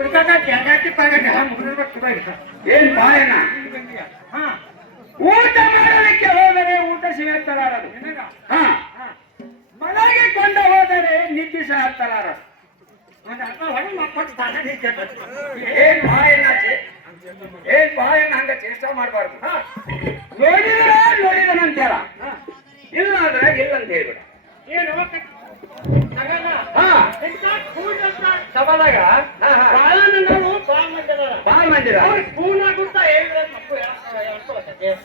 ಏನ್ ಬಾಯನ ಊಟ ಮಾಡಲಿಕ್ಕೆ ಹೋದರೆ ಊಟ ಸಿಗತ್ತಲಾರದು. ಮನೆಗೆ ಕೊಂಡು ಹೋದರೆ ನಿದ್ದೆ ಸಹ ಹತ್ತಲಾರದು. ಏನ್ ಬಾಯನ್ನ ಹಂಗ ಚೇಷ್ಟ ಮಾಡಬಾರ್ದು. ನೋಡಿದ್ರ ನೋಡಿದನಂತಾರ, ಇಲ್ಲ ಅಂದ್ರೆ ಇಲ್ಲಂತ ಹೇಳ್ಬಿಡ. ಸಭಾದಾಗ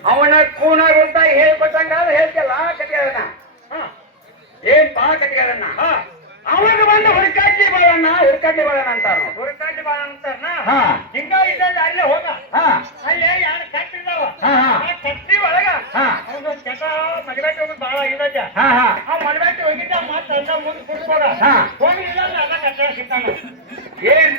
ಅವನ ಕೂನಾಗುಂತ ಹೇಳ್ಕೊಟ್ಟಂಗ ಹೇಳ್ತಿಲ್ಲ ಕಟ್ಟಿಗೆದನ್ನ. ಏನ್ ಬಾ ಕಟ್ಟಿಗೆದನ್ನ ಅವಾಗ ಬಂದು ಹುಡುಕಾಟಿ ಬಾಳಣ್ಣ ಅಂತಾರ. ಹುಡುಕಾಟಿ ಬಾಳ ಅಂತಾರ ಹಿಂಗ ಇದ್ದ ಅಲ್ಲೇ ಹೋಗ. ಅಲ್ಲೇ ಯಾರು ಕಟ್ಟಿದಾವ ಕಟ್ಟಿ ಒಳಗ ಕೆಟ್ಟ ಮಗಲಾಟಿ ಹೋಗಿ ಬಾಳ ಇಲ್ಲಜ. ಆ ಮಗಲಾಟಿ ಹೋಗಿದ್ದ ಮತ್ತೆ ಅನ್ನ ಮುಂದೆ ಕುಡ್ಕೋಡ ಹೋಗಿ ಇಲ್ಲ ಅನ್ನ ಕಟ್ಟ ಸಿಗ್ತಾನ. ಏನ್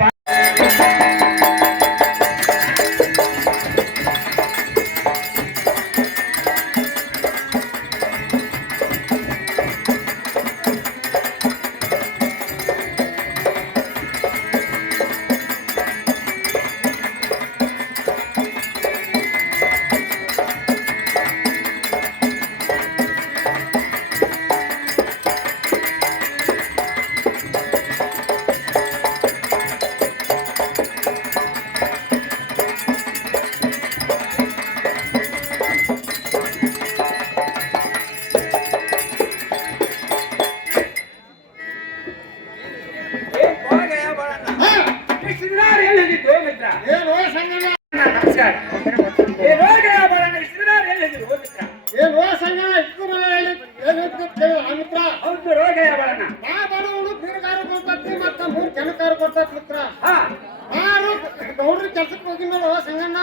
ಕೆಲ್ಸಕ್ಕೆ ಹೋಗಿ ನೋಡು ಸಂಗಣ್ಣ.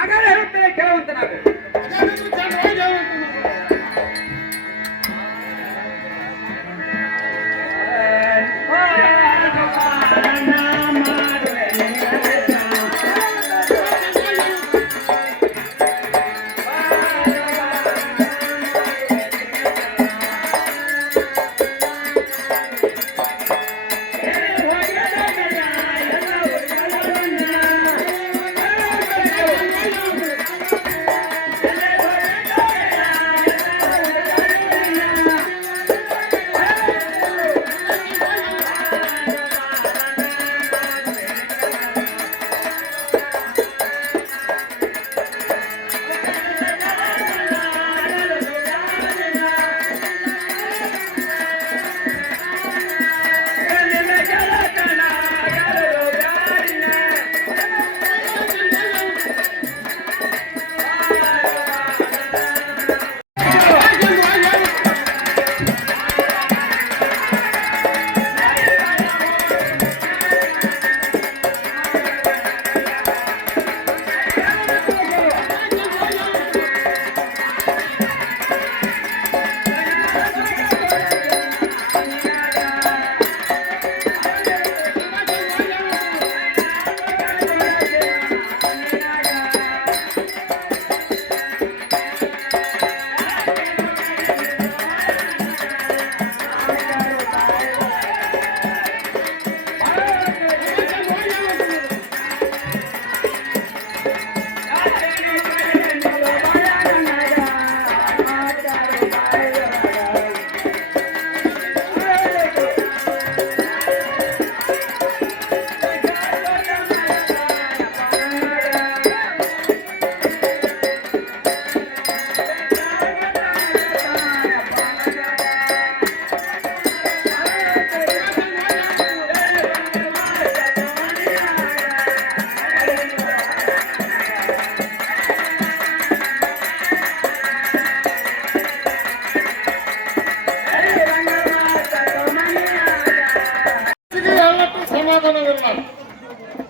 ಆಗಾರ ಹೇಳುತ್ತೇನೆ ಕೆಲವಂತ ನಾವು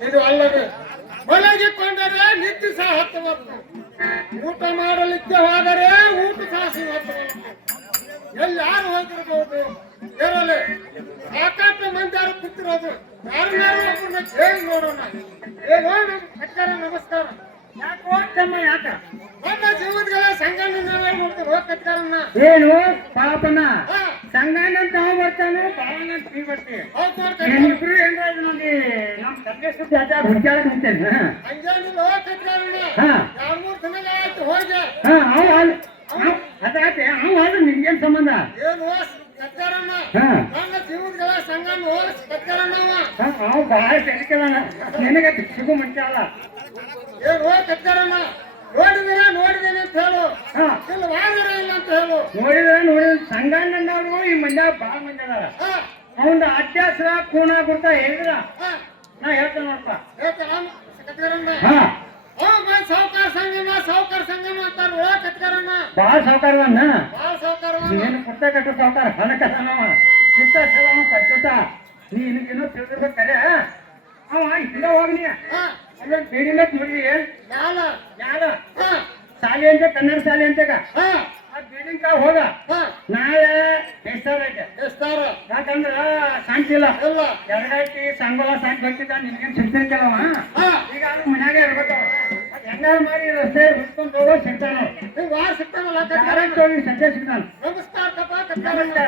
ಇದು ಅಲ್ಲದೆ ಮಲಗಿಕೊಂಡರೆ ನಿದ್ದೆ ಸಹ ಹತ್ತುವುದು. ಊಟ ಮಾಡಲಿಕ್ಕೆ ಹೋದರೆ ಊಟ ಸಹ ಸಿಗುತ್ತದೆ. ಎಲ್ಲಿ ಯಾರು ಹೋಗಿರ್ಬೋದು ಇರಲಿ, ಸಾಕಷ್ಟು ಮಂದಿ ಯಾರು ಕೂತಿರೋದು ಯಾರನ್ನಾರು ಒಬ್ಬರನ್ನ ಕೇಳಿ ನೋಡೋಣ. ಏನೋ ಅಕ್ಕರ ನಮಸ್ಕಾರ. ಯಾಕೋ ತಮ್ಮ ಯಾಕ ನನ್ನ ಜೀವನಗಳ ಸಂಗಣ್ಣ ನೋಡ್ತೀವಿ ಕಟ್ಕಾರನ್ನ. ಏನು ಪಾಪನ ಸಂಗಣ್ಣ ತಾವು ಬರ್ತಾನೆ ಬಾಳನ ಟೀ ಬರ್ತೀವಿ ಹೌದ್ ನೋಡ್ರಿ ಇಬ್ರು ಏನ್ರ ನೋಡಿ ನಮ್ ಸಂದೇಶ ಜಾಜ ಹುಡ್ಕ್ಯಾಡ ನಿಂತೇನೆ ಹಂಗೇನಿಲ್ಲ ಕಟ್ಟಾರಣ್ಣ ಹಾ 2-3 ದಿನ ಆಯ್ತು ಹೋಗಿ ಹಾ ಅದಾತೆ ಅವ ಅದು ನಿನ್ಗೇನ್ ಸಂಬಂಧ ಏನು ಕಟ್ಟಾರಣ್ಣ ಹಾ ನನ್ನ ಜೀವನಗಳ ಸಂಗನು ಕಟ್ಟಾರಣ್ಣ ಅವ ಬಹಳ ತೆಲಿಕೆದಾನ ನಿನಗೆ ಸಿಗು ಮುಂಚೆ ಅಲ್ಲ ಏನು ಕಟ್ಟಾರಣ್ಣ ನೋಡಿದೇನೆ ಅಂತ ಹೇಳು ಹಾ ಇಲ್ಲ ವಾದರ ಇಲ್ಲ ಅಂತ ಹೇಳು ನೋಡಿದ್ರೆ ಸಂಗಣ್ಣನವ್ರು ಈ ಮಂಜ ಬಾಳ ಮಂದಿ ಅದಾರ ಹಾ ಅವಂದ ಅಡ್ಯಾಸ್ರ ಕೂಣ ಗುರ್ತ ಹೇಳಿದ್ರ ಹಾ ನಾ ಹೇಳ್ತೇನೆ ನೋಡಪ್ಪ ಹೇಳ್ತಾರ ಕಟ್ಟಾರಣ್ಣ ಹಾ ಸಾವುಕಾರ ಸಂಗಮ ಅಂತಾರ ಒಳ ಕಟ್ಟಾರಣ್ಣ ಬಾಳ ಸಾವುಕಾರವನ್ನ ಬಾಳ ಸಾವುಕಾರ ಏನು ಪುಟ್ಟ ಕಟ್ಟು ಸಾವುಕಾರ ಹಣಕಸನವ ಚಿತ್ತ ಸಲವ ಪಚ್ಚತ ನೀನು ತಿಳಿದಿರ್ಬೇಕು ಕರೆ ಅವ ಹಿಂಗ ಹೋಗ್ನಿ ಹಾ ಅಲ್ಲೊಂದು ಬೇಡಿನ ನೋಡಿ ಮ್ಯಾಲ ಯಾರ ಹಾ ಶಾಲೆ ಅಂತ ಕನ್ನಡ ಶಾಲೆ ಅಂತಗ ಹಾ ಆ ಬಿಲ್ಡಿಂಗ್ ಹೋಗ ಹಾ ನಾಳೆ ಹೆಸರು ಐತೆ ಎಷ್ಟಾರ ಯಾಕಂದ್ರ ಶಾಂತಿ ಇಲ್ಲ ಇಲ್ಲ ಎರಡೈತಿ ಸಂಗೋಳ ಶಾಂತಿ ಬರ್ತಿದ್ದ ನಿನ್ಗೇನ್ ಸಿಗ್ತಿರ್ಕಲ್ಲವ ಹಾ ಈಗ ಅದು ಮನ್ಯಾಗ ಇರ್ಬೇಕು ಹೆಂಗಾರು ಮಾಡಿ ರಸ್ತೆ ಬಿಡ್ಕೊಂಡು ಹೋಗೋ ಸಿಗ್ತಾನ ನೀವು ವಾರ ಸಿಗ್ತಾನಲ್ಲ ಡೈರೆಕ್ಟ್ ಹೋಗಿ ಸಂಜೆ ಸಿಗ್ತಾನ ನಮಸ್ಕಾರ ಕಪ್ಪ ಕಟ್ಟಾರಣ್ಣ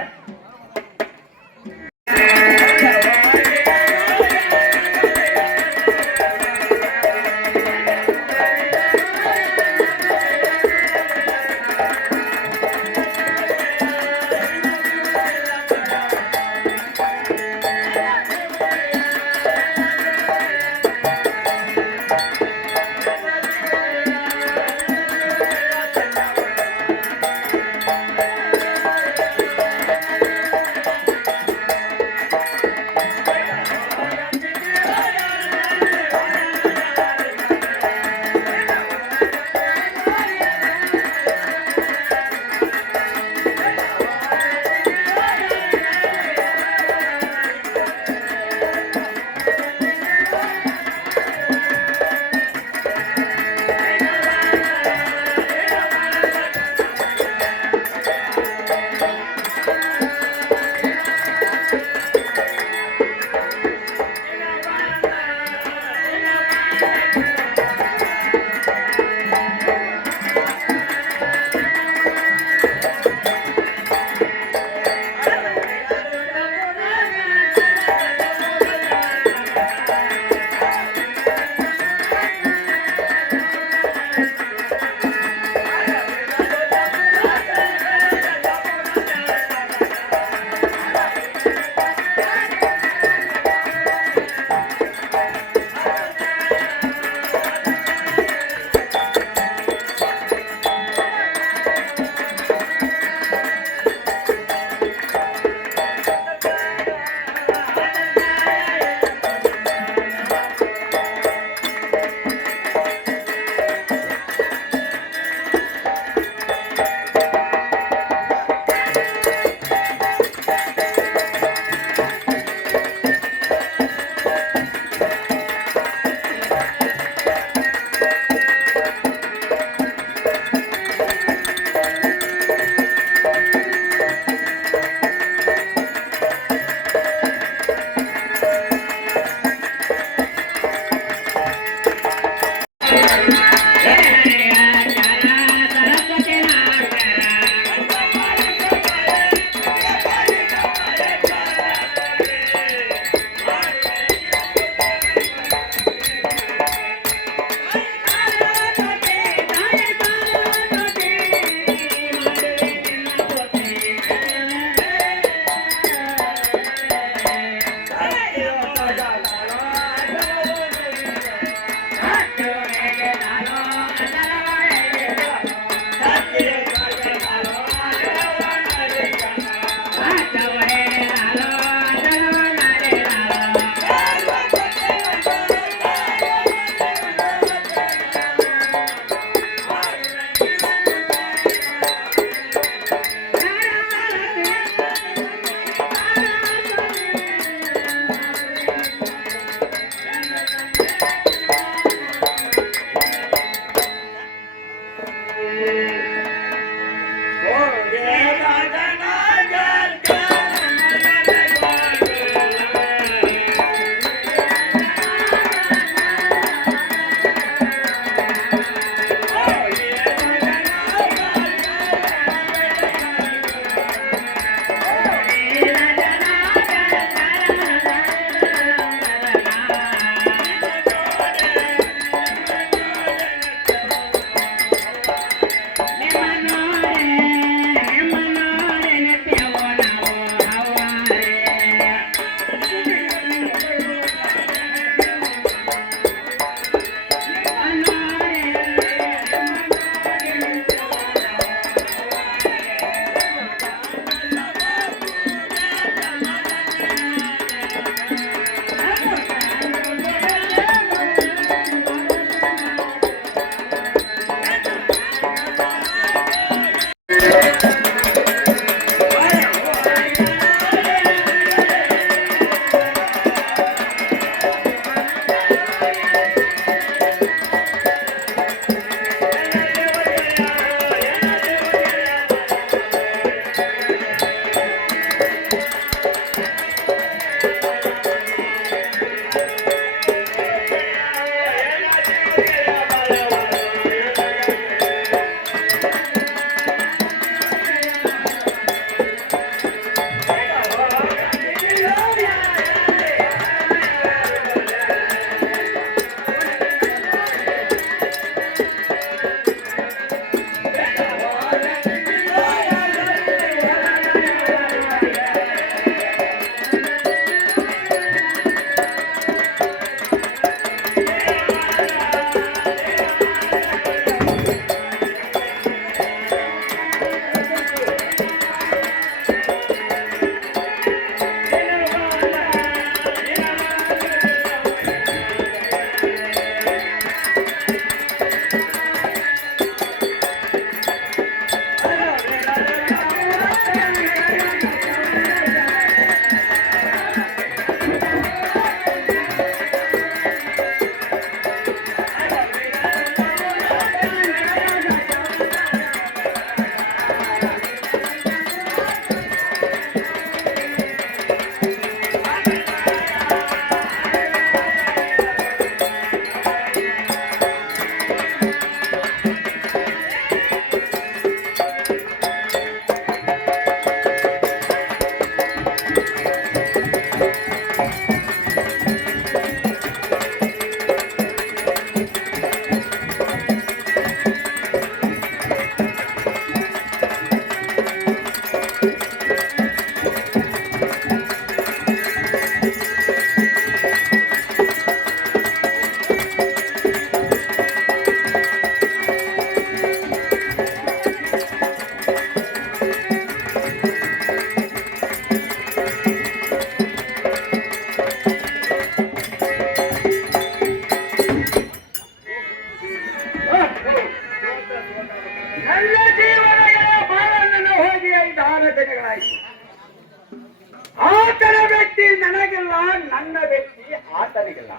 ಗೊತ್ತಿಲ್ಲ.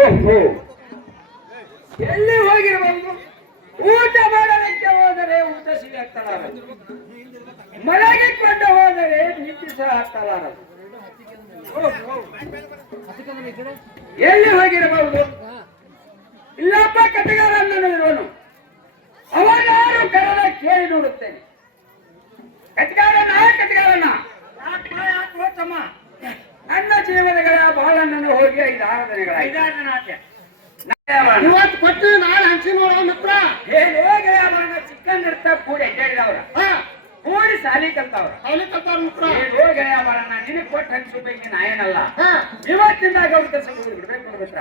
ಓಹೋ, ಎಲ್ಲಿ ಹೋಗಿರಬಹುದು? ಊಟ ಮಾಡಲಿಕ್ಕೆ ಹೋದರೆ ಊಟ ಸಿಗಲಾರದು, ಮಲಗಿಕೊಂಡು ಹೋದರೆ ನಿದ್ದೆ ಸಹ ಹತ್ತಲಾರದು. ಎಲ್ಲಿ ಹೋಗಿರಬಹುದು? ಇಲ್ಲಪ್ಪ ಕಥೆಗಾರನ್ನು ಇರುವನು, ಅವನಾರು ಕರೆದ ಕೇಳಿ ನೋಡುತ್ತೇನೆ. ಕಥೆಗಾರನ ತಮ್ಮ, ನನ್ನ ಜೀವನಗಳ ಬಹಳ ನನ್ನ ಹೋಗಿ 5-6 ದಿನಗಳ ಇವತ್ತು ಕೊಟ್ಟು ನಾಳೆ ಹಂಚಿ ನೋಡೋ ಮಿತ್ರ. ಹೇಗೆ ಚಿಕ್ಕನ್ ಇರ್ತ ಕೂಡಿ ಹೇಳಿದವ್ರ ಕೂಡಿ ಸಾಲಿ ಕಲ್ತವ್ರ ಮಿತ್ರ. ಹೋಗಿ ಬರೋಣ ನಿನಗೆ ಕೊಟ್ಟು ಹಂಚ್ಬೇಕು ನಾಯೇನಲ್ಲ. ಇವತ್ತಿಂದ ಗೌರಿ ಕೆಲಸ ಬಿಡ್ಬೇಕು ಮಿತ್ರ.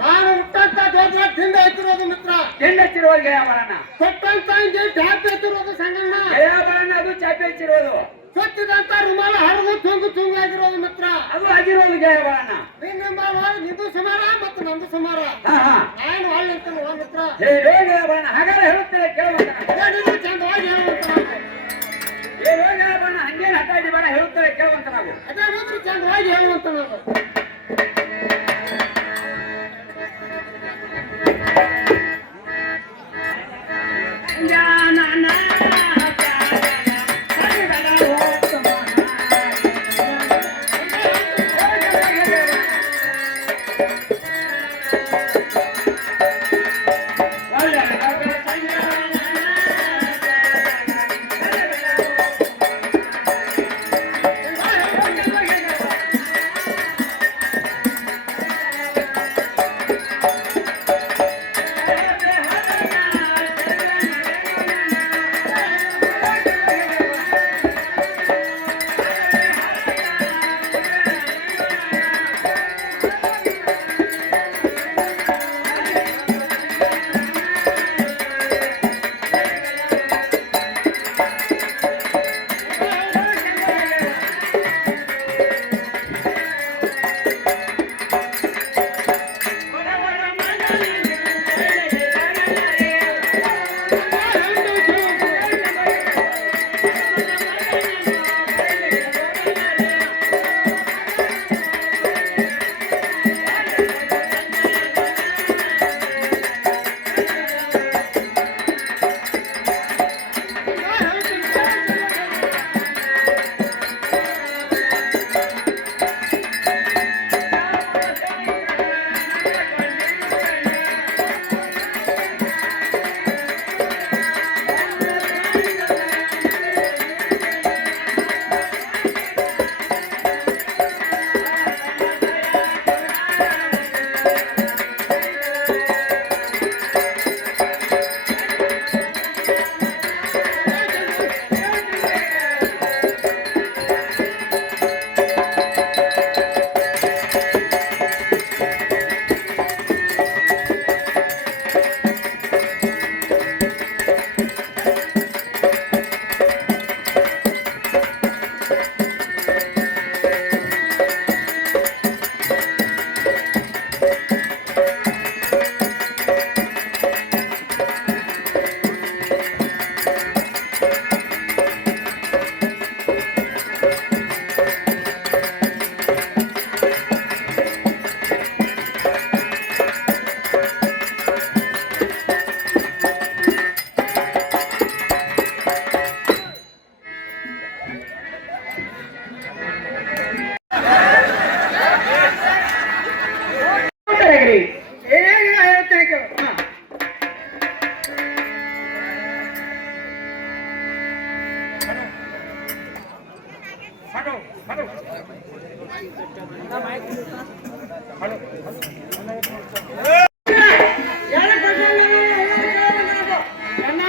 ನಾನು ಹುಟ್ಟಂತ ದೊಡ್ಡ ತಿಂದ ಎತ್ತಿರೋದು ಮಿತ್ರ. ಹೆಣ್ಣೆಚ್ಚಿರುವ ಗಯ ಬರೋಣ ಕೊಟ್ಟಂತ ಚಾಪೆ ಎತ್ತಿರೋದು ಸಂಗಣ್ಣ. ಗಯ ಬರೋಣ ಅದು ಚಾಪೆ ಹಚ್ಚಿರೋದು. ಕೊಟ್ಟಿದಂತ ರುಮಾಲ ಹರಿದು ತುಂಗು ಆಗಿರೋದು ಮಿತ್ರ. ಅದು ಆಗಿರೋದು ಗಯ ಬರೋಣ. ನಿಂದು ಸುಮಾರ ಮತ್ತು ನಂದು ಸುಮಾರ. ನಾನು ಒಳ್ಳೆ ಮಿತ್ರ. ಗಯ ಬರೋಣ ಹಾಗಾದ್ರೆ ಹೇಳುತ್ತೇನೆ ಕೇಳುವಂತ ಚಂದವಾಗಿ ಹೇಳುವಂತ ಬಣ್ಣ ಹಂಗೇನು ಹಟ್ಟಾಡಿ ಬಣ್ಣ ಹೇಳುತ್ತೇವೆ ಕೇಳುವಂತ ನಾವು. ಅದೇ ಮಾತ್ರ ಚಂದವಾಗಿ ಹೇಳುವಂತ ನಾವು.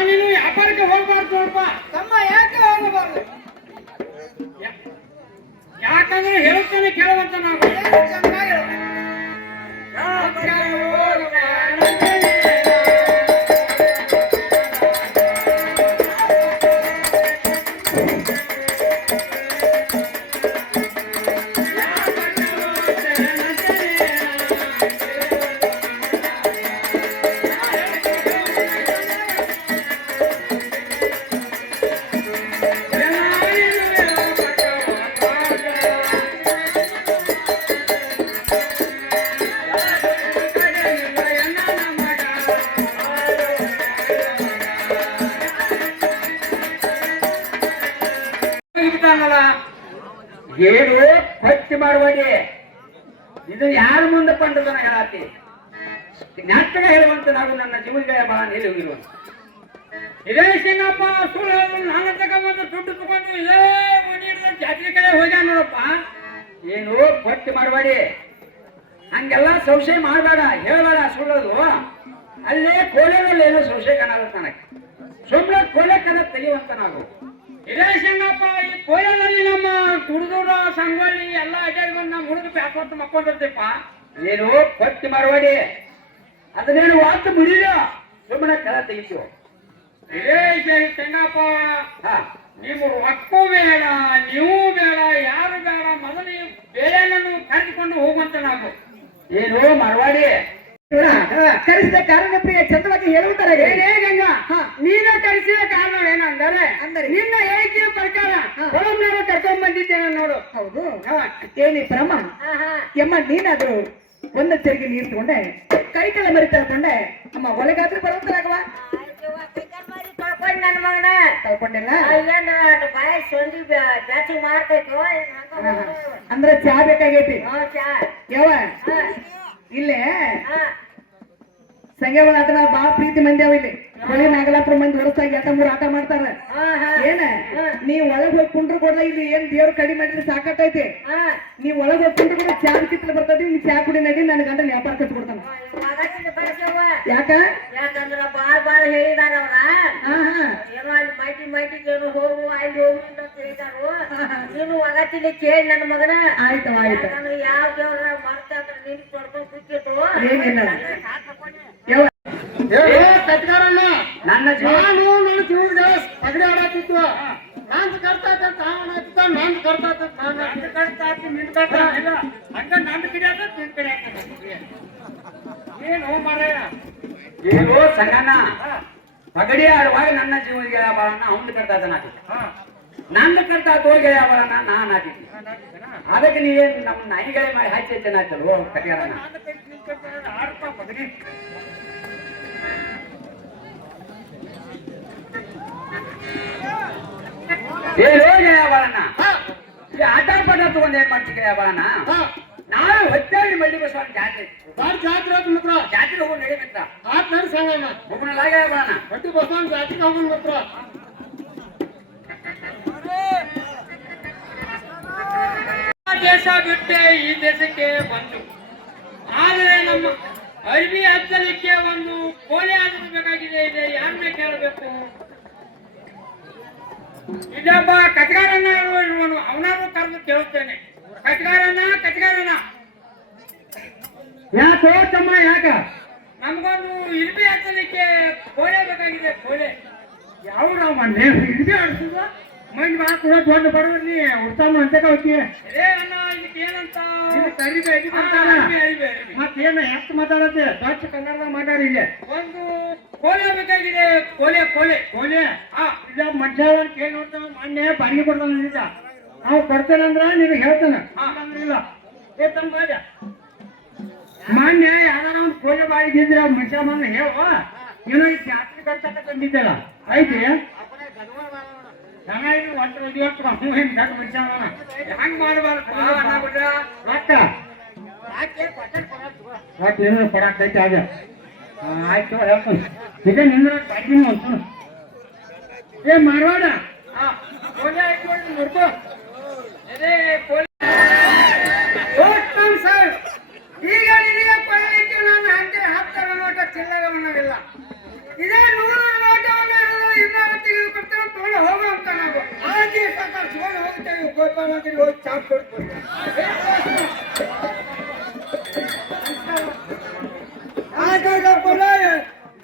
ನೀನು ವ್ಯಾಪಾರಕ್ಕೆ ಹೋಗ್ಬಾರ್ದು ನೋಡಪ್ಪ ತಮ್ಮ. ಯಾಕೆ ಹೋಗಬಾರ್ದು? ಯಾಕಂದ್ರೆ ಹೇಳ್ತಾನೆ ಕೇಳುವಂತ ನಾವು. ಚಂದಾಗಿ ಹೇಳು. ಅಂತಾನಲ್ಲ ಏನು ಪಟ್ಟಿ ಮಾಡಬೇಡಿ. ಇದು ಯಾರ ಮುಂದೆ ಪಂಡದನ ಹೇಳತ್ತಿ ನಾಟಕ ಹೇಳುವಂತ ನಾವು ನನ್ನ ಜೀವನಗಳ ಬಹಳ ಹೇಳಿ ಹೋಗಿರುವಂತ ಇದೇ ಸಿಂಗಪ್ಪ ಸುಳ್ಳು ನಾನು ತಗೊಂಡು ದುಡ್ಡು ತಗೊಂಡು ಇದೇ ಜಾತ್ರೆ ಕಡೆ ಹೋಗ್ಯ ನೋಡಪ್ಪ. ಏನು ಪಟ್ಟಿ ಮಾಡಬೇಡಿ, ಹಂಗೆಲ್ಲ ಸಂಶಯ ಮಾಡಬೇಡ, ಹೇಳಬೇಡ ಸುಳ್ಳೋದು. ಅಲ್ಲೇ ಕೋಲೆದಲ್ಲಿ ಏನೋ ಸಂಶಯ ಕಾಣಾಗುತ್ತೆ ನನಗೆ. ಸುಮ್ಮನೆ ಕೋಲೆ ಕಣ ತೆಗೆಯುವಂತ ನಾವು ಇದೇ ಸಿಂಗಪ್ಪ. ಈ ಕೋಲೆದಲ್ಲಿ ನಮ್ಮ ಹುಡುಗರ ಸಂಗೊಳ್ಳಿ ಎಲ್ಲ ಅಡ್ಡಾಡ್ಕೊಂಡು ನಮ್ಮ ಹುಡುಗ ಬ್ಯಾಕೊಟ್ಟು ಮಕ್ಕೊಂಡಿರ್ತೀಪ್ಪ. ಏನು ಪಟ್ಟಿ ಮಾಡಬೇಡಿ, ಅದನ್ನೇನು ವಾತು ಮುರಿದ ಸುಮ್ಮನೆ ಕಣ ತೆಗಿತೀವಿ. ಇದೇ ಸಿಂಗಪ್ಪ, ನೀವು ರೊಕ್ಕೂ ಬೇಡ, ನೀವು ಬೇಡ, ಯಾರು ಬೇಡ, ಮೊದಲು ಈ ಬೇಳೆಯನ್ನು ಕರೆದುಕೊಂಡು ಹೋಗುವಂತ ನಾವು. ಏನು ಮಾಡಬೇಡಿ, ಕರೆಸಿದ ಕಾರಣ ಪ್ರಿಯ ಚಂದ್ರವಾಗಿ ಹೇಳುತ್ತಾರೆ. ಗಂಗಾ ನೀನು ಕರೆಸಿದ ಕಾರಣ ಏನಂದರೆ ನಿನ್ನ ಹೇಳಿಕೆಯ ಪ್ರಕಾರ ಹೊರಮ್ನಾಗ ಕರ್ಕೊಂಡ್ ಬಂದಿದ್ದೇನೆ ನೋಡು. ಹೌದು ಏನಿ ಪ್ರಮ ಯಮ್ಮ ನೀನಾದ್ರು ಒಂದು ಚೆರಿಗೆ ನೀರು ತಗೊಂಡೆ ಕೈ ಕೆಳ ಮರಿ ತಳ್ಕೊಂಡೆ ಅಮ್ಮ ಒಳಗಾದ್ರೂ ಬರುವಂತರಾಗವ ನನ್ನ ಮಗನ ತಳ್ಕೊಂಡಿಲ್ಲ ಏನು ಬಾಯ ಸೊಂದಿ ಬ್ಯಾಚಿಂಗ್ ಮಾಡ್ತೈತೋ ಅಂದ್ರೆ ಚಾ ಬೇಕಾಗೈತಿ ಯಾವ ಇಲ್ಲೇ ಸಂಘಗಳ ಆಟ ಬಾಳ ಪ್ರೀತಿ ಮಂದಿ ಅವ ಇಲ್ಲಿ ಹೊಳಿ ನಾಗಲಾಪುರ ಮಂದಿ ಹೊರಸಾಗಿ ಆಟ ಮೂರು ಆಟ ಮಾಡ್ತಾರ. ಏನ ನೀ ಒಳಗ್ ಹೋಗಿ ಕುಂಡ್ರು ಕೊಡ ಇಲ್ಲಿ ಏನ್ ದೇವ್ರ ಕಡಿಮೆ ಮಾಡಿದ್ರೆ ಸಾಕತ್ತೈತಿ. ನೀವ್ ಒಳಗ್ ಹೋಗಿ ಕುಂಡ್ರು ಕೂಡ ಚಾ ಕಿತ್ತಲ ಬರ್ತೈತಿ, ನೀ ಚಾ ಕುಡಿ ನಡಿ ನನ್ನ ಗಂಡ ವ್ಯಾಪಾರ ಕತ್ ಕೊಡ್ತಾನ. ಯಾಕ ಯಾಕಂದ್ರ ಬಾಳ ಹೇಳಿದಾರ ಅವ್ರ ಏನೋ ಅಲ್ಲಿ ಮೈಟಿ ಏನು ಹೋಗು ಅಲ್ಲಿ ಹೋಗು ಅಂತ ಹೇಳಿದಾರು. ನೀನು ಒಗತ್ತಿನ ಕೇಳಿ ನನ್ನ ಮಗನ ಆಯ್ತು ಆಯ್ತು ಯಾಕಂದ್ರೆ ಯಾವ ದೇವ್ರ ಮರ್ತ ನೀನ್ ತೊಡ್ಕೊಂಡ್ ಕೂತಿತ್ತು ಏನಿಲ್ಲ ನನ್ನ ನಾನು ನನ್ನ ಜೀವನ ಪಗಡೆ ಆಡಾತಿದ್ವ ನಂದು ಕರ್ತಾ ನಂದು ಕರ್ತಾ ಹಂಗ ನಂದು ಕಡೆ ನಿನ್ ಕಡೆ ಏನು ಮಾರಾಯ ಏನು ಸಂಗಣ್ಣ ಪಗಡಿ ಆಡುವಾಗ ನನ್ನ ಜೀವನಿಗೆ ಬಾಳನ್ನ ಅವನು ಕರ್ತಾ ಇದ್ದಾನ ನಂದು ಕರ್ತಾ ಹೋಗಿ ಬಾಳನ್ನ ನಾನ್ ಹಾಕಿದ್ದೆ. ಅದಕ್ಕೆ ನೀವೇನು ನಮ್ಮ ನಾಯಿಗಳೇ ಮಾಡಿ ಹಾಕಿ ಚೆನ್ನಾಗ್ತಲ್ವೋ ಕಟ್ಯಾರನ್ನ ಬಾಳಣ್ಣ ಆಟ ಪಾಠ ತಗೊಂಡು ಏನ್ ಮಾಡ್ತಿದ್ದೆ ಬಾಳಣ್ಣ. ನಾಳೆ ಹೊತ್ತಾಗಿ ಮಳ್ಳಿ ಬಸವಣ್ಣ ಜಾತ್ರೆ ಜಾತ್ರೆ ಹೋಗಿ ನಡಿ ಮಿತ್ರ ಒಬ್ಬನಲ್ಲಾಗ ಬಾಳಣ್ಣ ಹೊಟ್ಟಿ ಬಸವಣ್ಣ ಜಾತಿಗೆ ಹೋಗೋಣ ಮಾತ್ರ. ದೇಶ ಬಿಟ್ಟೆ ಈ ದೇಶಕ್ಕೆ ಬಂದು ಆದರೆ ನಮ್ಮ ಅರಿವಿ ಹಚ್ಚಲಿಕ್ಕೆ ಒಂದು ಕೋಳಿ ಆದರೂ ಬೇಕಾಗಿದೆ. ಇದೆ ಯಾರನ್ನೇ ಕೇಳಬೇಕು. ಇದೊಬ್ಬ ಕಟ್ಗಾರನ್ನ ಅವನಾದ್ರೂ ಕರೆದು ಕೇಳುತ್ತೇನೆ. ಕಟ್ಗಾರನ ಯಾಕೋ ತಮ್ಮ ಯಾಕ ನಮಗೊಂದು ಇರ್ಬಿ ಹಚ್ಚಲಿಕ್ಕೆ ಕೋಳೆ ಬೇಕಾಗಿದೆ. ಕೋಳೆ ಯಾವ ನಾವು ಮಂಡ್ಯ ಇರ್ಬಿ ಆಡ್ಸುದ ಮಂದಿ ಮಾತು ದೊಡ್ಡ ಬಡವರ್ನಿ ಉಡ್ತಾನು ಅಂತ ಹೋಗ್ತೀವಿ. ಇದಕ್ಕೆ ಏನಂತ ಮತ್ತೇನ ಎಷ್ಟು ಮಾತಾಡತ್ತೆ ದೊಡ್ಡ ಕನ್ನಡದಾಗ ಮಾತಾಡಿ. ಇಲ್ಲಿ ಒಂದು ಕೋಲೆ ಬೇಕಾಗಿದೆ. ಕೋಲೆ ಇಲ್ಲ ಮಧ್ಯಾಹ್ನ ಕೇಳಿ ನೋಡ್ತಾನ ಮೊನ್ನೆ ಬಾಡಿಗೆ ಕೊಡ್ತಾನ. ನಾವು ಕೊಡ್ತೇನಂದ್ರ ನಿನಗೆ ಹೇಳ್ತಾನ ಇಲ್ಲ ಏ ತಮ್ಮ ಬಾಜ ಮೊನ್ನೆ ಯಾವ್ದಾರ ಒಂದು ಕೋಲೆ ಬಾಡಿಗೆ ಇದ್ರೆ ಮನುಷ್ಯ ಬಂದು ಹೇಳುವ ಏನೋ ಈ ಜಾತ್ರೆ ಕಟ್ಸಕ ತಂದಿದ್ದಲ್ಲ ಐತಿ ಚೆನ್ನಾಗಿ ಒಟ್ಟು ದೊಡ್ಡ ಮನುಷ್ಯ ಹಂಗ್ ಮಾಡಬಾರ್ದು. ರೊಕ್ಕ ಒಟ್ಟು ಏನೋ ಕೊಡಾಕೈತಿ ಆಗ ಆಯ್ತು ಹೇಳ್ತಾನೆ. ಇದೇ ನಿನ್ನ ಬಾಜಿನ ಅಂತ ಏ ಮಾಡಬೇಡ ಕೋಲೆ ಆಯ್ತು ನೋಡ್ಕೋ. ಅದೇ ಕೋಲೆ ಸರ್ ಈಗ ನಿನಗೆ ಕೊಡಲಿಕ್ಕೆ ನಾನು ಹಂಗೆ 10 ನೋಟ ಚಿಲ್ಲರವನ್ನವಿಲ್ಲ. ಇದೇ 100 ನೋಟವನ್ನು ಇನ್ನೂ ತೆಗೆದುಕೊಡ್ತೇವೆ ತೋಳು ಹೋಗೋ ಅಂತ ನಾವು ಹಾಗೆ ಸರ್ಕಾರ ತಗೊಂಡು ಹೋಗ್ತೇವೆ. ಗೋಪಾಲಂಗಡಿ ಹೋಗಿ ಚಾಪ್ ಕೊಡ್ತೀವಿ.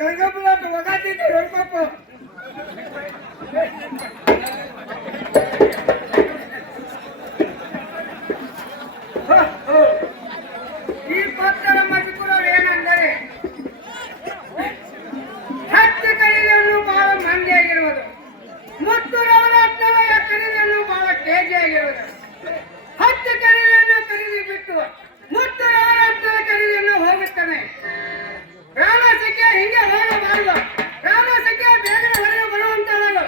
ಗಂಗಪ್ಪನ ಒಗಾತಿದ್ದೆ ನೋಡ್ಕೊಪ್ಪ. ಈ ಪತ್ತರ ಮಜಕೂರ ಏನಂದರೆ ಹತ್ತು ಖರೀದಿಯನ್ನು ಬಹಳ ಮಂದಿಯಾಗಿರುವುದು ಮತ್ತು ನವರತ್ನಗಳ ಖರೀದಿಯನ್ನು ಬಹಳ ತೇಜಿಯಾಗಿರುವುದು. 10 ಖರೀದಿಯನ್ನು ಖರೀದಿ ಬಿಟ್ಟು ಮತ್ತು ನವರತ್ನದ ಖರೀದಿಯನ್ನು ಹೋಗುತ್ತವೆ. ಗ್ರಾಮಸಕ್ಕೆ ಹಿಂಗೆ ಹೋಗಬಾರದು. ಗ್ರಾಮಸಕ್ಕೆ ಬೇಗನೆ ಹೊರಗೆ ಬರುವಂತದ್ದು.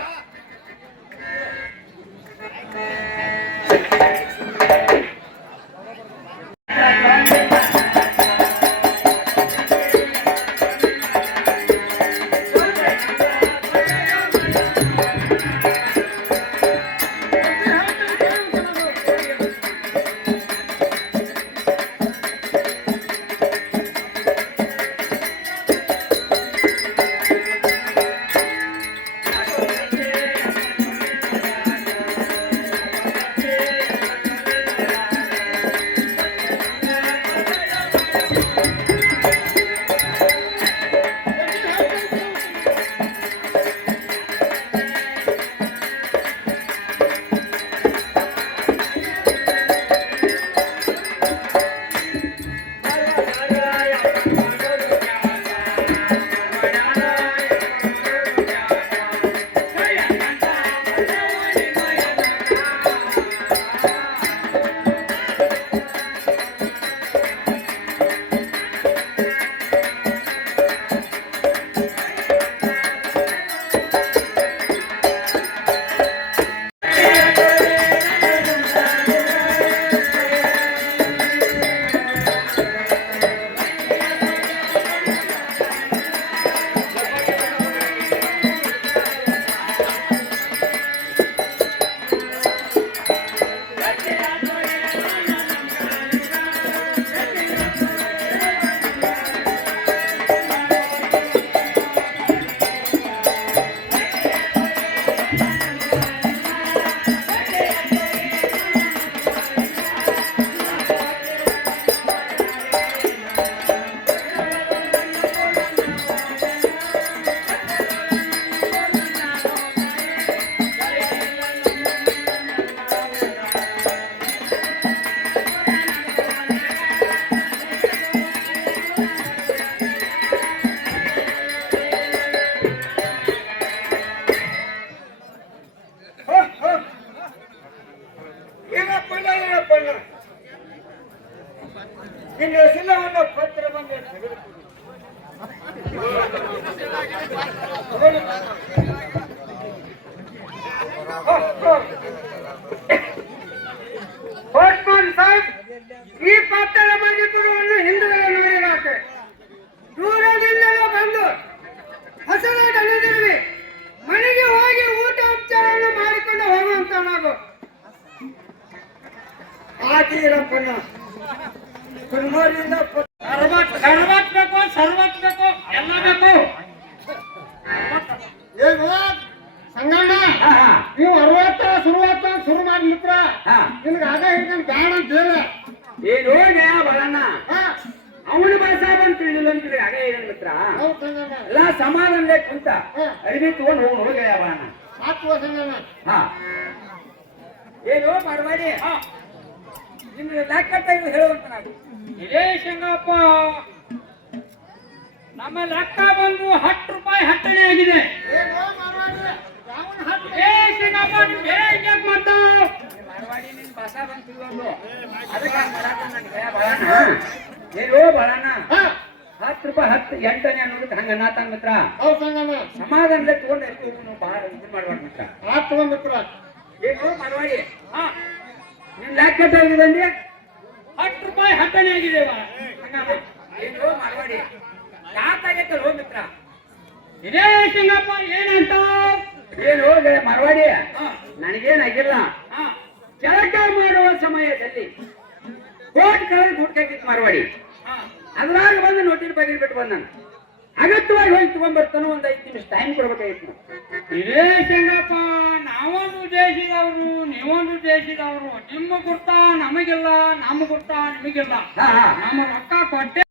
ಪೋಸ್ಟ್ಮನ್ ಸಾಹೇಬ್, ಈ ಪಾತ್ರದ ಮಣಿಪುರವನ್ನು ಹಿಂದೂಗಳ ನೋಡಿದಾಕೆ ದೂರದಿಂದಲೇ ಬಂದು ಹಸನಾದ ನದಿಯಲ್ಲಿ ಮನೆಗೆ ಹೋಗಿ ಊಟ ಉಪಚಾರವನ್ನು ಮಾಡಿಕೊಂಡು ಹೋಗುವಂತ ನಾವು ಆತೀರಪ್ಪನ ಕುರ್ಮೋರಿಂದ ಬೇಕು, ಸರ್ವತ್ ಬೇಕು, ಎಲ್ಲ ಬೇಕು. ಏನು ಸಂಗಣ್ಣ, ನೀವು 60 ಶುರು ಮಾಡಿ ಮಿತ್ರ, ನಿಮ್ಗೆ ಆಗ ಹಿಡ್ಕೊಂಡು ಬ್ಯಾಡ ಅಂತ ಹೇಳ. ಏನು ಜಯ ಬರಣ್ಣ, ಅವನು ಬಸ ಬಂತ ತಿಳಿದಿಲ್ಲ ಅಂತೀರಿ ಆಗ ಏನ್ ಮಿತ್ರ. ಹೌದು ಸಂಗಣ್ಣ, ಎಲ್ಲ ಸಮಾಧಾನ ಕುಂತ ಅಡಿಗೆ ತಗೊಂಡು ಹೋಗಿ ಹುಡುಗ ಬರಣ್ಣ. ಸಾಕುವ ಸಂಗಣ್ಣ. ಹಾ ಏನು ಮಾಡಬೇಡಿ, ನಿಮ್ಗೆ ಲೆಕ್ಕ ತೆಗೆದು ಹೇಳುವಂತ ನಾವು ಇದೇ ಶಂಗಪ್ಪ. ನಮ್ಮ ಲೆಕ್ಕ ಬಂದು 10 ರೂಪಾಯಿ ಹಟ್ಟಣೆ ಆಗಿದೆ. ಏನು ಮಾರ್ವಾಡಿ, ಯಾವನ ಹತ್ತು ಏ ಶಂಗಪ್ಪ, ನಿಮ್ಗೆ ಹೇಗೆ ಮಾಡ್ತಾವ ಮಾಡಬೇಡಿ, ನಿನ್ ಬಸ ಬಂದು ತಿಳಿದೊಂದು ಅದಕ್ಕೆ ಮಾಡಾಕ ನನಗೆ ಬರಣ್ಣ. ಏನು ಬರಣ್ಣ, 10 ರೂಪಾಯಿ 10 8 ಅನ್ನೋದಕ್ಕೆ ಹಂಗ ನಾತನ್ ಮಿತ್ರ. ಹೌದು ಸಂಗಣ್ಣ, ಸಮಾಧಾನದಲ್ಲಿ ತಗೊಂಡು ಎಷ್ಟು ಬಹಳ ಇದು ಮಾಡ್ಬಾರ್ದು ಮಿತ್ರ. ಆತ್ಮ ಮಿತ್ರ. ಏನು ಮಾಡಬೇಡಿ, ನಿನ್ ಲೆಕ್ಕ ತೆಗೆದಂడి 10 ರೂಪಾಯಿ ಹಟ್ಟಣೆ ಆಗಿದೆ. ಏನು ಮಾಡಬೇಡಿ, ಯಾಕಾಗೈತೆ ಹೋ ಮಿತ್ರ. ಇದೇ ಸಿಂಗಪ್ಪ ಏನಂತ ಏನು ಮರವಾಡಿ, ನನಗೇನಾಗಿಲ್ಲ. ಕೆಲಸ ಮಾಡುವ ಸಮಯದಲ್ಲಿ ಕೋರ್ಟ್ ಕಳೆದು ಗುಡ್ಕಾಕಿತ್ತು ಮರವಾಡಿ. ಅದ್ರಾಗ ಬಂದು ನೋಟಿನ ಬಗ್ಗೆ ಬಿಟ್ಟು ಬಂದ ಅಗತ್ಯವಾಗಿ ಹೋಗಿ ತಗೊಂಡ್ಬರ್ತಾನೋ ಒಂದು 5 ನಿಮಿಷ ಟೈಮ್ ಕೊಡ್ಬೇಕಾಗಿತ್ತು. ಇದೇ ಸಿಂಗಪ್ಪ, ನಾವೊಂದು ದೇಶದವರು, ನೀವೊಂದು ದೇಶದವರು. ನಿಮ್ಮ ಗುರ್ತ ನಮಗಿಲ್ಲ, ನಮ್ಮ ಗುರ್ತ ನಿಮಗಿಲ್ಲ. ನಮ್ಮ ರೊಕ್ಕ ಕೊಟ್ಟೆ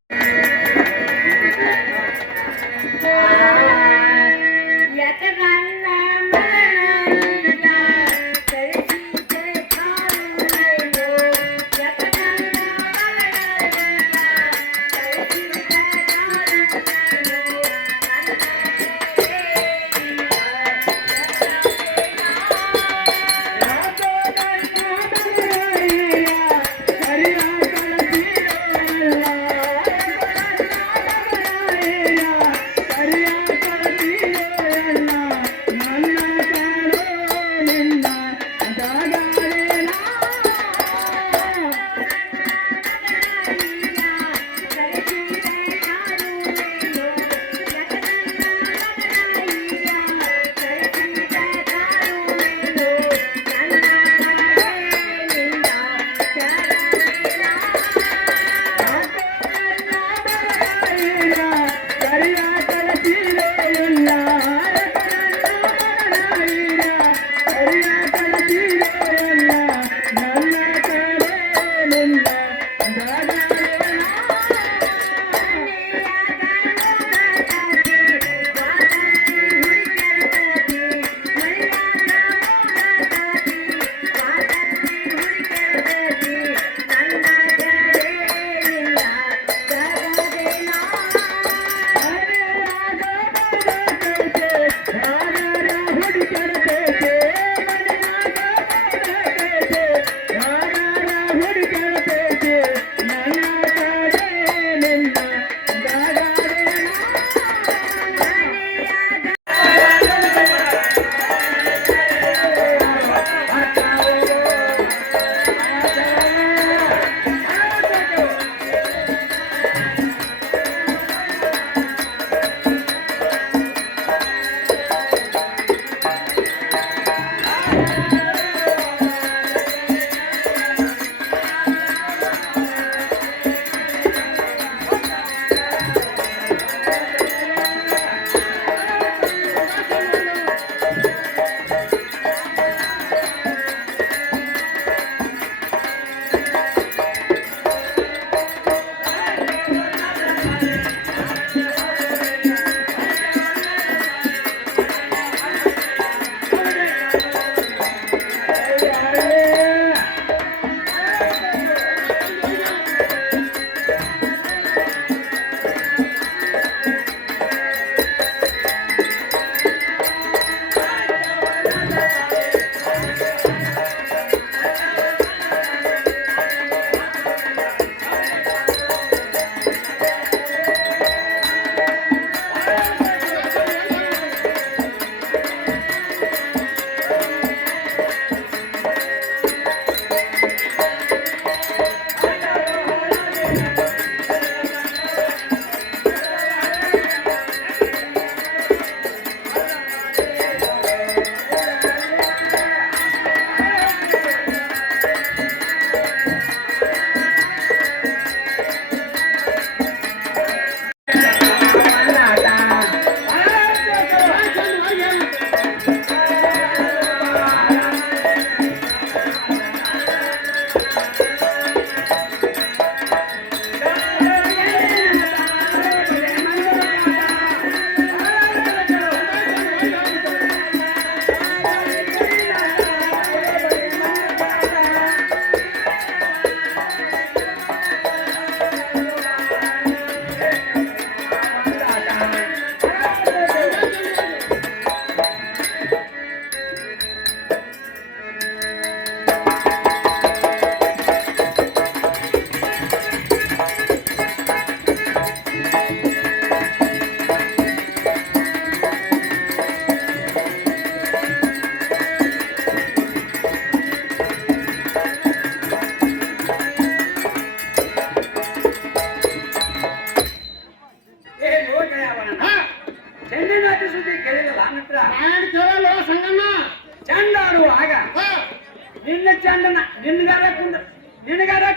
ನಿನ್ನ ಚಂದನ ನಿನಗಾರ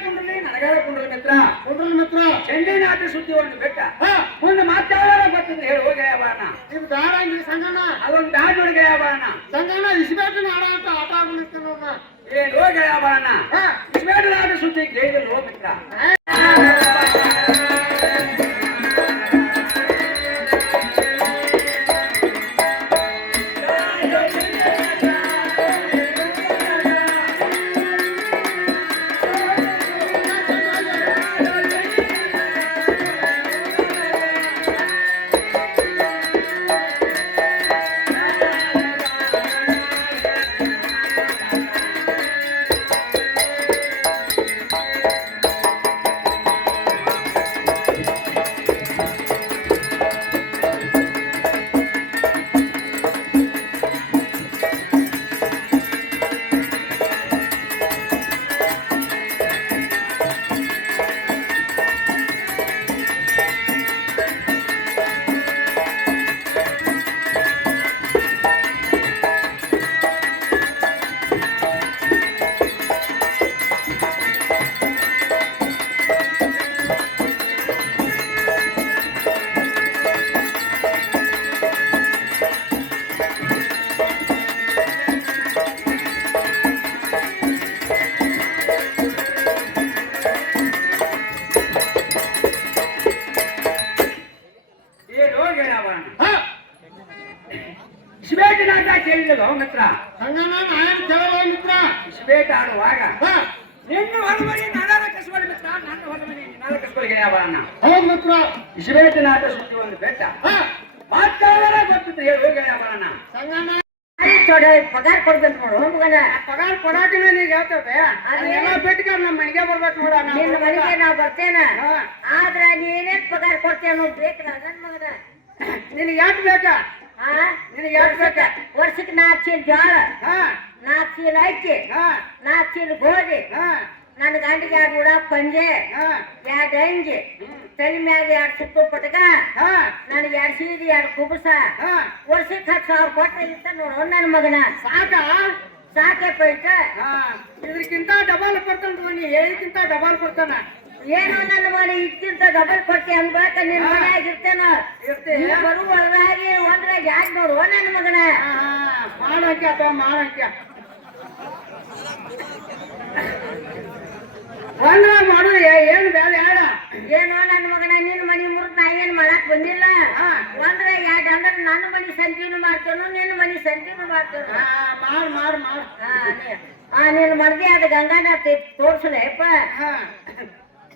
ಕುಂಡ್ರಲಿ ನನಗಾರ ಕುಂಡ್ರಲಿ ಮಿತ್ರ ಕೊಡ್ರಲ್ ಮಿತ್ರ ಚೆಂಡಿನಾಟ ಸುದ್ದಿ ಒಂದು ಬೆಟ್ಟ ಮುಂದೆ ಮಾತಾಡ ಗೊತ್ತಿದ್ರೆ ಹೇಳಿ ಹೋಗಿ ಬಾಣ ಇದು ಬೇಡ ಅಂದ್ರಿ ಸಂಗಣ್ಣ ಅದೊಂದು ಬ್ಯಾಟ್ ಹುಡುಗ ಬಾಣ ಸಂಗಣ್ಣ ಇಸ್ಬೇಟನ್ ಆಡ ಅಂತ ಆಟ ಆಡ್ಲಿಕ್ಕೆ ನೋಡ ಏನ್ ಹೋಗಿ ಬಾಣ ಇಸ್ಬೇಟನಾಟ ಸುದ್ದಿ ಕೇಳಿದ್ರು ಹೋ ಮಿತ್ರ ಇಸ್ಬೇಟನಾಟ ಕೇಳಿದ್ರು ಮಿತ್ರ ಸಂಗಣ್ಣ ನಾಯನ್ ಕೇಳಲ್ಲ ಮಿತ್ರ ಇಸ್ಬೇಟ ಆಡುವಾಗ ನಿನ್ನ ಹೊರಮನಿ ನಾನಾರ ಕಸ್ಕೊಳ್ಳಿ ಮಿತ್ರ ನನ್ನ ಹೊರಮನಿ ನಾನಾರ ಕಸ್ಕೊಳ್ಳಿ ಬಾಣ ಹೌದು ಮಿತ್ರ ಇಸ್ಬೇಟನಾಟ ಸುದ್ದಿ ಒಂದು ಬೆಟ್ಟ ಮಾತಾಡೋರ ಗೊತ್ತಿದ್ರೆ ಹೇಳಿ ಹೋಗಿ ಬಾಣ ಸಂಗಣ್ಣ ಪಗಾರ ಕೊಡ್ಬೇಕು ನೋಡು ಮಗನ ಪಗಾರ ಕೊಡಾಕಿನ ನೀಗ ಹೇಳ್ತೇವೆ ಅದೆಲ್ಲ ಬಿಟ್ಕ ನಮ್ಮ ಮನೆಗೆ ಬರ್ಬೇಕು ನೋಡ ನಿನ್ನ ಮನೆಗೆ ನಾ ಬರ್ತೇನ ಆದ್ರ ನೀನೇನ್ ಪಗಾರ ಕೊಡ್ತೇನೆ ಅನ್ನೋದು ಬೇಕಲ್ಲ ನನ್ ಮಗನ ನಿನಗೆ ಯಾಕೆ ಬೇಕಾ ನಿನಗೆ ಯಾಕೆ ಬೇಕಾ ವರ್ಷಕ್ಕೆ 4 ಚೀಲ ಜೋಳ 4 ಚೀಲ ಅಕ್ಕಿ 4 ಚೀಲ ಗೋಧಿ ನನ್ನ ಗಂಡಿಗೆ 2 ಉಡ ಪಂಜೆ 2 ಅಂಗಿ ತಲೆ ಮ್ಯಾಗ 2 ಸುತ್ತು ಪಟಕ ನನಗೆ 2 ಸೀದಿ 2 ಕುಬಸ ವರ್ಷಕ್ಕೆ 10,000 ಕೊಟ್ರೆ ಇರ್ತ ನೋಡು ನನ್ನ ಮಗನ ಸಾಕಪ್ಪ ಇಟ್ಟ ಇದಕ್ಕಿಂತ ಡಬಲ್ ಕೊಡ್ತಾನ ನೀ ಹೇಳಿಕ್ಕಿಂತ ಡಬಲ್ ಕೊಡ್ತಾನ ಏನೋ ನನ್ನ ಮನೆ ಇದಕ್ಕಿಂತ ಡಬಲ್ ಕೊಟ್ಟಿ ಅನ್ಬೇಕ ನಿನ್ ಮನ್ಯಾಗ ಇರ್ತೇನ ಬರುವಲ್ರಾಗಿ ಒಂದ್ರಾಗ ಯಾಕೆ ನೋಡು ನನ್ನ ಮಗನ ಮಾಡಂಕ್ಯ ಒಂದ್ರ ಮಾಡುದು ಏನು ಬೇರೆ ಹೇಳ ಏನೋ ನನ್ನ ಮಗನ ನಿನ್ ಮನಿ ಮುರಿದ್ ನಾ ಏನ್ ಮಾಡಕ್ ಬಂದಿಲ್ಲ ಒಂದ್ರ 2 ಅಂದ್ರೆ ನನ್ನ ಮನಿ ಸಂಜೀನು ಮಾಡ್ತೇನು ನಿನ್ನ ಮನಿ ಸಂಜೀನು ಮಾಡ್ತೇನು ನೀನ್ ಮರ್ದಿ ಅದ ಗಂಗಾನ ತೋರ್ಸಲಪ್ಪ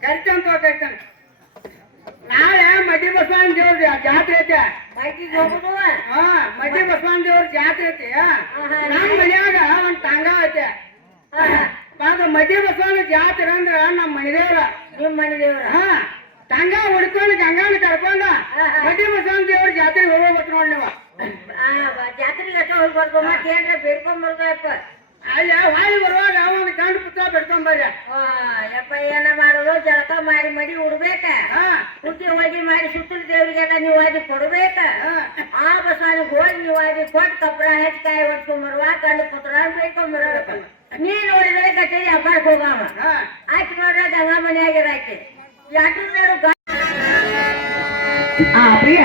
ಕರಿತಾನೆ ನಾಳೆ ಮಡ್ಡಿ ಬಸವಣ್ಣ ದೇವ್ರ ಜಾತ್ರೆ ಐತೆ ಮೈಟಿಗೆ ಹೋಗುದು ಮಡ್ಡಿ ಬಸವಣ್ಣ ದೇವ್ರ ಜಾತ್ರೆ ಐತಿ ನಮ್ಮ ಮನ್ಯಾಗ ಒಂದ್ ಟಂಗ ಐತೆ ಮಡ್ಡಿ ಬಸವಣ್ಣ ಜಾತ್ರೆ ಅಂದ್ರ ನಮ್ಮ ಮನೆದೇವ್ರ ನಿಮ್ ಮನಿ ದೇವ್ರ ಟಂಗ ಹೊಡ್ಕೊಂಡು ಗಂಗಾನ ಕರ್ಕೊಂಡ ಮಡ್ಡಿ ಬಸವಣ್ಣ ದೇವ್ರ ಜಾತ್ರೆಗೆ ಹೋಗ್ಬೇಕು ನೋಡಿ ನೀವು ಜಾತ್ರೆಗೆ ಅಷ್ಟ ಹೋಗ್ಬಾರ್ದು ಮತ್ತೆ ಏನ್ರ ಬೇಡ್ಕೊಂಡ್ ಬರ್ದಪ್ಪ ಅಲ್ಲಿ ವಾಯಿ ಬರುವಾಗ ಒಂದು ಗಂಡು ಪುತ್ರ ಬಿಡ್ಕೊಂಬರ್ರಿ ಯಪ್ಪ ಏನ ಮಾಡೋದು ಜಳಕ ಮಾಡಿ ಮಡಿ ಉಡ್ಬೇಕ ಹುಟ್ಟಿ ಹೋಗಿ ಮಾಡಿ ಸುತ್ತಲ ದೇವರಿಗೆಲ್ಲ ನೀವು ಅದಿ ಕೊಡ್ಬೇಕ ಆ ಬಸವನಿಗೆ ಹೋಗಿ ನೀವು ಅದಿ ಕೊಟ್ಟು ಕಪ್ರ ಹೆಚ್ಚಕಾಯಿ ಹೊಡ್ಕೊಂಬರುವ ಗಂಡು ಪುತ್ರ ಬೇಡ್ಕೊಂಬರ್ಬೇಕು ನೀನ್ ನೋಡಿದ್ರೆ ಕಟ್ಟೇರಿ ಹಬ್ಬಕ್ಕೆ ಹೋಗವ ಆಕಿ ನೋಡ್ರೆ ಗಂಗಾ ಮನೆಯಾಗಿರ ಆಕಿ ಯಾಕೆ ನೋಡು ಪ್ರಿಯ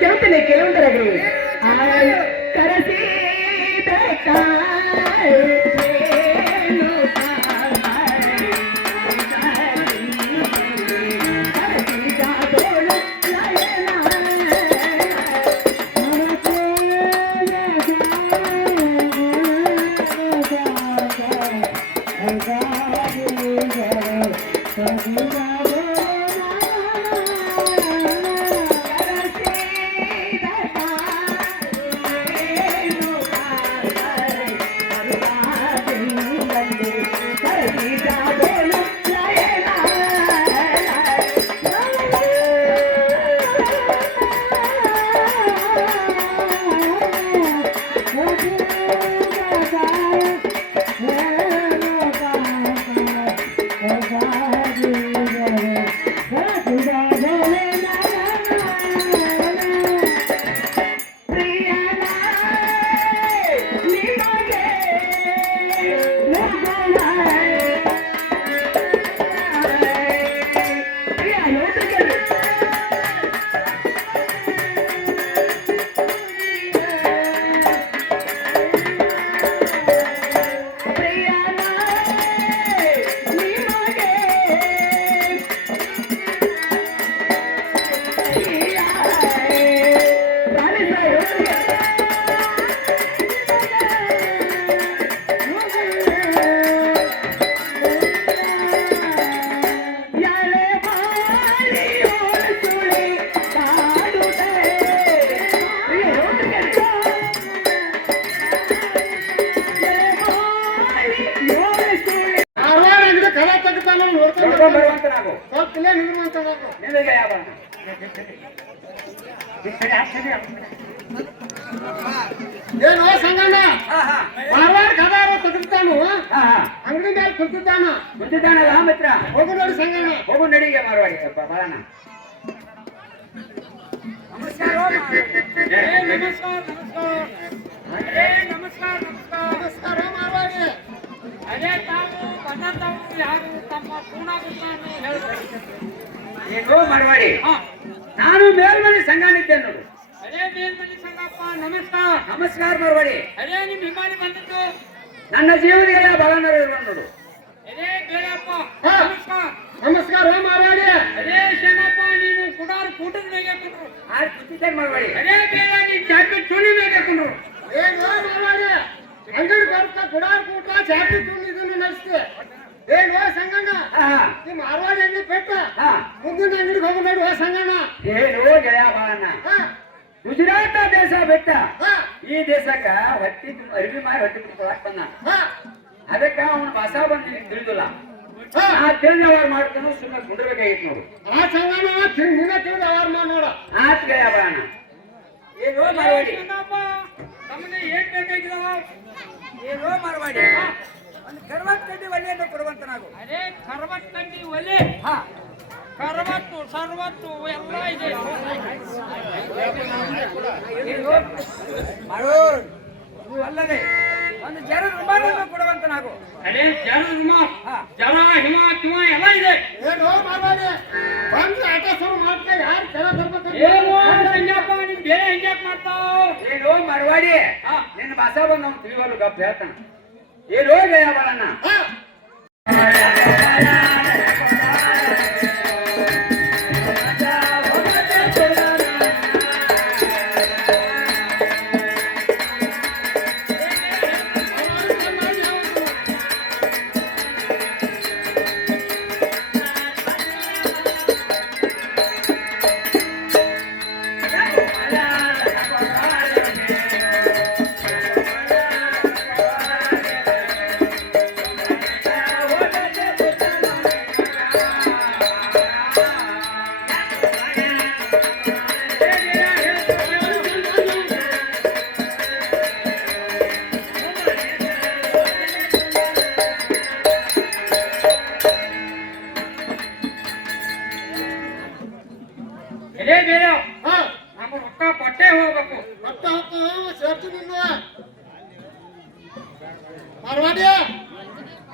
ಕೇಳ್ತೇನೆ ಕೆಲವೊಂದರಾಗ್ರಿ ಕರಸಿ ನಿನಗೆ ಯಾವ ಬರೋಣ ಏನು ಸಂಗಣ್ಣ ಹಾ ಹಾ ಮಾರವಾಡ ಕದಾರ ತೆಗೆದುತ್ತಾನು ಹಾ ಹಾ ಅಂಗಡಿ ಮೇಲೆ ಕುಂತಿದ್ದಾನ ಗೊತ್ತಿದ್ದಾನಲ್ಲ ಮಿತ್ರ ಹೋಗು ನೋಡಿ ಸಂಗಣ್ಣ ಹೋಗು ನಡಿಗೆ ಮಾರವಾಡಿ ಬರೋಣ ನಮಸ್ಕಾರ ಮಾರವಾಡಿ ಅದೇ ತಾವು ಬಂದಂತವ್ರು ಯಾರು ತಮ್ಮ ಪೂರ್ಣಾಗುತ್ತಾನು ಹೇಳ್ತಾರೆ. ಏನು ಮಾರವಾಡಿ ನಾನು ಮೇಲ್ಮನೆ ಸಂಘಾನಿದ್ದೆ ನೋಡು ಅದೇ ಮೇಲ್ಮನಿ ಸಂಗಪ್ಪ ನಮಸ್ಕಾರ. ನಮಸ್ಕಾರ ಮಾರವಾಡಿ ಅದೇ ನಿಮ್ ವಿಮಾನಿ ಬಂದಿದ್ದು. ನನ್ನ ಜೀವನಿಗೆಲ್ಲ ಬಲನರು ನೋಡು ಅದೇ ಬೇಡಪ್ಪ ಹಾ. ನಮಸ್ಕಾರ. ನಮಸ್ಕಾರ ಮಾರವಾಡಿ ಅದೇ ಶನಪ್ಪ ನೀನು ಕುಡಾರು ಕೂಟದ ಮೇಲೆ ಕುಂಡ್ರು. ಆರು ಕುತ್ತಿದ್ದೇನೆ ಮಾರವಾಡಿ ಅದೇ ಬೇಡ ನೀ ಜಾಕೆಟ್ ಚುಣಿ ಮೇಲೆ ಕುಂಡ್ರು. ಏನು ಮಾರವಾಡಿ ಅಂಗಡಿ ಬರ್ತಾ ಗುಡಾರ್ ಕೂಟ ಚಾಪಿ ತುಂಡು ಇದನ್ನು ನಡೆಸ್ತೆ ಏನು ಸಂಗಣ್ಣ ಹಾ ಹಾ ನಿಮ್ಮ ಮಾರವಾಡಿ ಅಂಗಡಿ ಬೆಟ್ಟ ಹಾ ಮುಂದಿನ ಅಂಗಡಿಗೆ ಹೋಗು ನೋಡಿ ಸಂಗಣ್ಣ ಏನು ಗೆಳೆಯ ಬಾಳಣ್ಣ ಹಾ ಗುಜರಾತ ದೇಶ ಬೆಟ್ಟ ಹಾ ಈ ದೇಶಕ್ಕ ಹೊಟ್ಟಿ ಅರಿವಿ ಮಾರಿ ಹೊಟ್ಟಿ ಬಿಡ್ಕೊಳಕ್ ಬಂದ ಹಾ ಅದಕ್ಕ ಅವನ ಭಾಷಾ ಬಂದು ನಿನಗೆ ತಿಳಿದಿಲ್ಲ ಹಾ ಆ ತಿಳಿದವಾಗ ಮಾಡ್ತಾನು ಸುಮ್ಮನೆ ಕುಂಡ್ರಬೇಕಾಗಿತ್ತು ನೋಡು ಆ ಸಂಗಣ್ಣ ನಿನ್ನ ತಿಳಿದ ಅವ್ರ ನೋಡ ಆತ್ ಗೆಳೆಯ ಬಾಳಣ್ಣ ಏನು ಮಾರವಾಡಿ ಶನಪ್ಪ ನಮಗೆ ಏನ್ ಬೇಕಾಗಿದಾವ? ಏನು ಮಾರವಾಡಿ ಒಂದು ಕರ್ವತ್ ಕಡ್ಡಿ ಒಲೆಯನ್ನು ಕೊಡುವಂತನಾಗು ಅದೇ ಕರವತ್ ಕಡ್ಡಿ ಒಲೆ, ಹಾ ಕರವತ್ತು ಸರ್ವತ್ತು ಎಲ್ಲ ಇದೆ. ಮಾಡೋಡ್ ಇದು ಅಲ್ಲದೆ ಒಂದು ಜರ ರುಮಾಲನ್ನು ಕೊಡುವಂತನಾಗು ಅದೇ ಜನ ಹಾ. ಜನ ಹಿಮ ಕಿಮ ಎಲ್ಲ ಇದೆ. ಏನು ಮಾರವಾಡಿ ಬಂದು ಆಟ ಶುರು ಮಾಡ್ತಾ ಯಾರು ಕೆಲ ಬರ್ಬೇಕು ಏನು ಸಂಜಪ್ಪ ನೀನ್ ಬೇರೆ ಹೆಂಗ್ಯಾಕ್ ಮಾಡ್ತಾವ್? ಏನು ಮಾರವಾಡಿ ಹಾ. ನಿನ್ನ ಭಾಷಾ ಬಂದು ಅವ್ನು ತಿಳಿವಲು ಗಪ್ ಹೇಳ್ತಾನ ಏನು ಗೆಳೆಯ ಬಾಳಣ್ಣ ಹಾ ಇದೇ ಬೇರೆ ಹಾ ನಮ್ಮ ರೊಕ್ಕ ಕೊಟ್ಟೆ ಹೋಗ್ಬೇಕು. ಮತ್ತೆ ಹಾಕು ಸೇರ್ತು ನಿನ್ನ ಮಾರವಾಡಿ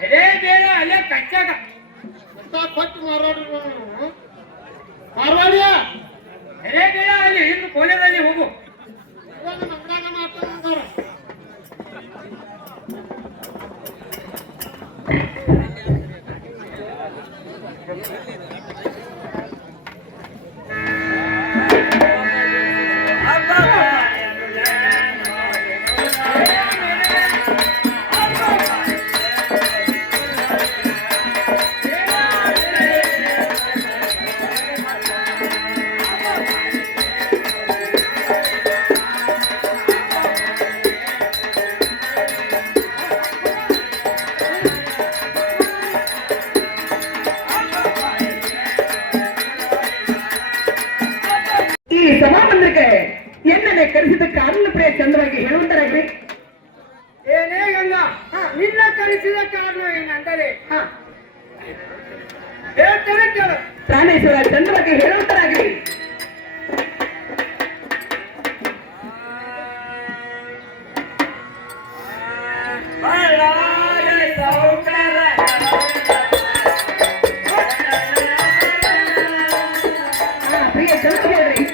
ಇದೇ ಬೇರೆ ಅಲ್ಲೇ ಕಚ್ಚಾಗ ಅಂತ ಕೊಟ್ಟು ಮಾರವಾಡಿ ಮಾರವಾಡಿ ಇದೇ ಬೇರೆ ಅಲ್ಲಿ ಹಿಂದೆ ಕೋಲೆದಲ್ಲಿ ಹೋಗು. ಇವಾಗ ನಮ್ಮದಾಗ ಮಾತಾಡ್ತಾರೆ ಈ ಸಭಾಮಂದಿರಕ್ಕೆ ಎಣ್ಣನೆ ಕರೆಸಿದ ಕಾರಣ ಪ್ರಿಯ ಚಂದ್ರವಾಗಿ ಹೇಳುವಂತರಾಗ್ರಿ. ಏನೇ ಗಂಗ ನಿನ್ನ ಕರೆಸಿದ ಕಾರಣ ಏನಂದರೆ ಹೇಳ್ತಾರೆ ಕೇಳು ಪ್ರಾಣೇಶ್ವರ ಚಂದ್ರವಾಗಿ ಹೇಳುವಂತರಾಗ್ರಿ. ಪ್ರಿಯ ಚಂದ್ರ ಹೇಳ್ರಿ.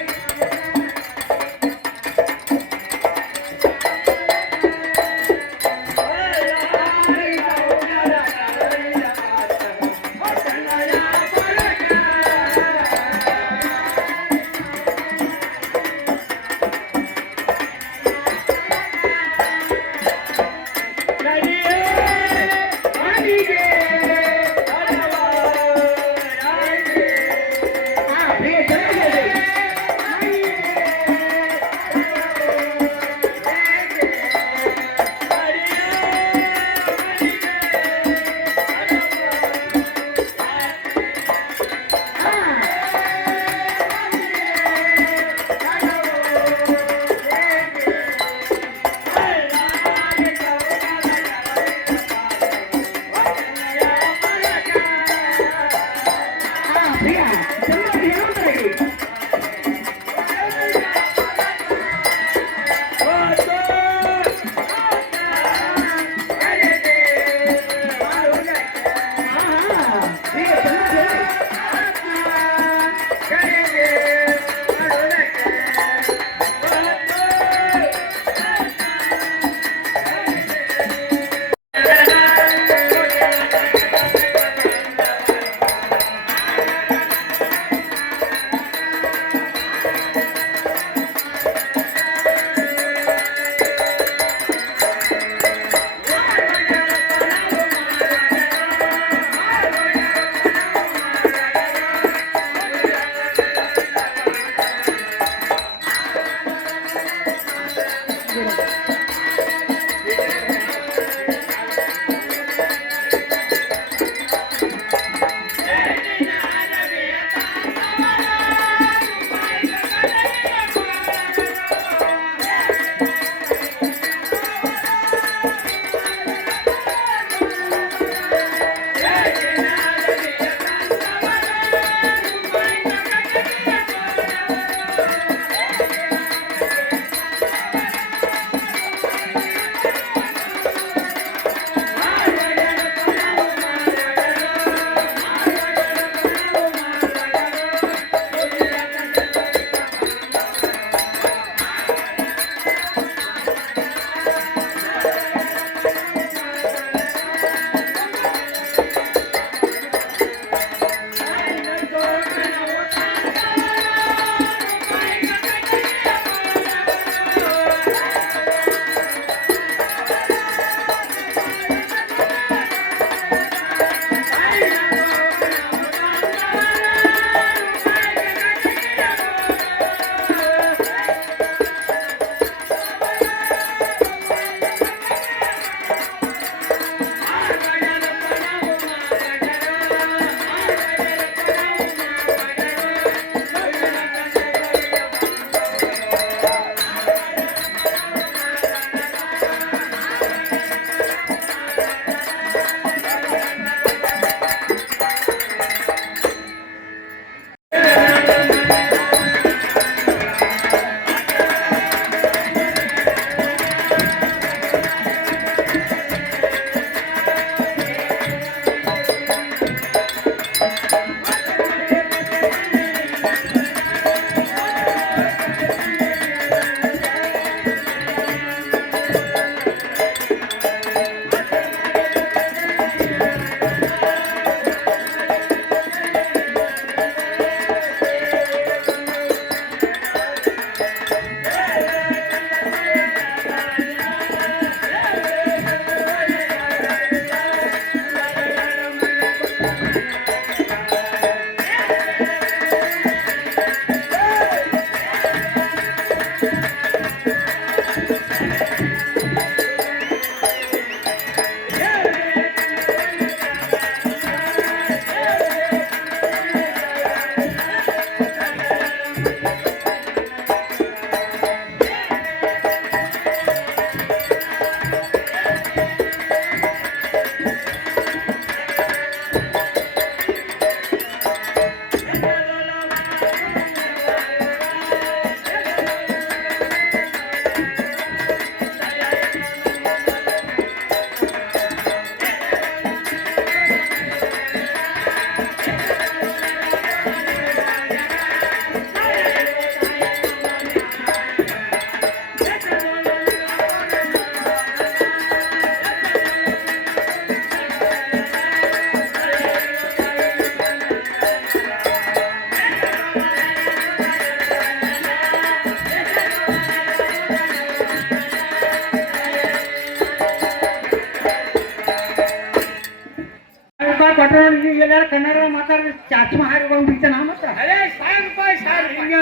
ಕೊಟ್ರ ಎಲ್ಲ ಕನ್ನಡ ಮಾತಾಡಿದ್ರೆ ಚಾಚಮ ಹಾರಿ ಬಂದ್ಬಿಡ್ತಾನ ಮತ್ತ ಅರೇ 1000 ರೂಪಾಯಿ 1000 ರೂಪಾಯಿ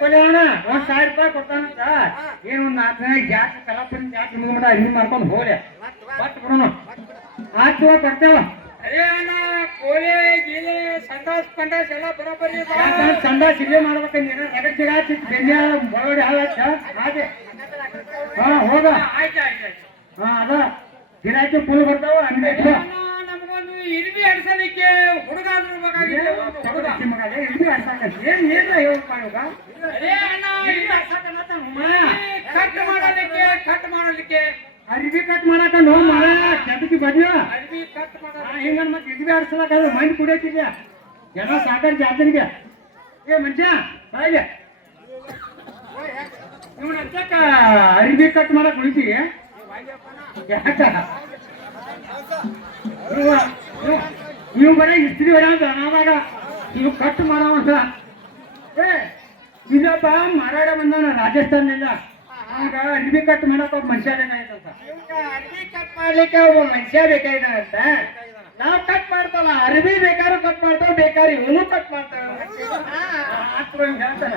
ಕೊಡೋಣ ಒಂದ್ 1000 ರೂಪಾಯಿ ಕೊಡ್ತಾನಂತ ಏನ್ ಒಂದ್ 4 ದಿನ ಜಾಸ್ತಿ ಕಲಾಪುರ ಜಾಸ್ತಿ ಮುಗಿದ ಅಡಿಗೆ ಮಾಡ್ಕೊಂಡು ಹೋಗ್ಯ ಬಟ್ ಬಿಡೋಣ ಆಯ್ತು ಕೊಡ್ತೇವ ಅರೇ ಅಣ್ಣ ಕೋಲೆ ಗೀಲೆ ಸಂಡಾಸ್ ಪಂಡಾಸ್ ಎಲ್ಲ ಬರೋಬ್ಬರಿ ಇದೆ. ಚಂದ ಸಿಗೇ ಮಾಡ್ಬೇಕಂದ ನೆಗಡ್ ಸಿಗಾತಿ ಬೆಣ್ಣೆ ಒಳಗಡೆ ಹಾಳಾತ ಹಾಗೆ ಹಾ ಹೋಗ ಆಯ್ತು ಆಯ್ತು ಆಯ್ತು ಹಾ ಅದ ಗಿರಾಕಿ ಫುಲ್ ಬರ್ತಾವ ಅಂಗಡಿ ಅಣ್ಣ, ನಮಗೊಂದು ಇರ್ಬಿ ಅಡ್ಸಲಿಕ್ಕೆ ಹುಡುಗ ಬೇಕಾಗಿದೆ ಹುಡುಗ. ಏನ್ ಹೇಳ್ಪ ಇವಾಗ ಅರೇ ಅಣ್ಣ ಇರ್ಬಿ ಕಟ್ ಮಾಡಲಿಕ್ಕೆ ಅರಿವಿ ಕಟ್ ಮಾಡಕ ನೋ ಮಾಡ ಕೆದಕಿ ಬದ್ಲ ಅರ್ಬಿ ಕಟ್ ಮಾಡ ಹಿಂಗ ಮತ್ತೆ ಇದ್ವಿ ಆಡ್ಸಲಕ ಮೈಂಡ್ ಕುಡಿಯತಿದ್ಯಾ ಎಲ್ಲ ಸಾಕಾಗಿ ಜಾತ್ರೆಗೆ ಏ ಮನುಷ್ಯ ಬಾಯಿಗೆ ಇವನ್ ಹಚ್ಚಕ ಅರಿವಿ ಕಟ್ ಮಾಡಕ್ ಉಳಿತಿ ಯಾಕ ನೀವು ಬರೀ ಇಸ್ತ್ರಿ ಹೊಡ್ಯಾಗ ನಾವಾಗ ನೀವು ಕಟ್ ಮಾಡೋವಂತ ಏ ಇನ್ನೊಬ್ಬ ಮಾರಾಡ ಬಂದಾನ ರಾಜಸ್ಥಾನದಿಂದ ಆಗ ಅರ್ಬಿ ಕಟ್ ಮಾಡಕ್ ಒಬ್ಬ ಮನುಷ್ಯ ಬೇಕಾಯ್ತಂತ ಅರ್ಬಿ ಕಟ್ ಮಾಡ್ಲಿಕ್ಕೆ ಒಬ್ಬ ಮನುಷ್ಯ ಬೇಕಾಯ್ತಾನಂತ ನಾವ್ ಕಟ್ ಮಾಡ್ತಲ್ಲ ಅರ್ಬಿ ಬೇಕಾದ್ರೂ ಕಟ್ ಮಾಡ್ತಾವ ಬೇಕಾದ್ರೆ ಇವನು ಕಟ್ ಮಾಡ್ತಾವ ಹೇಳ್ತಾನ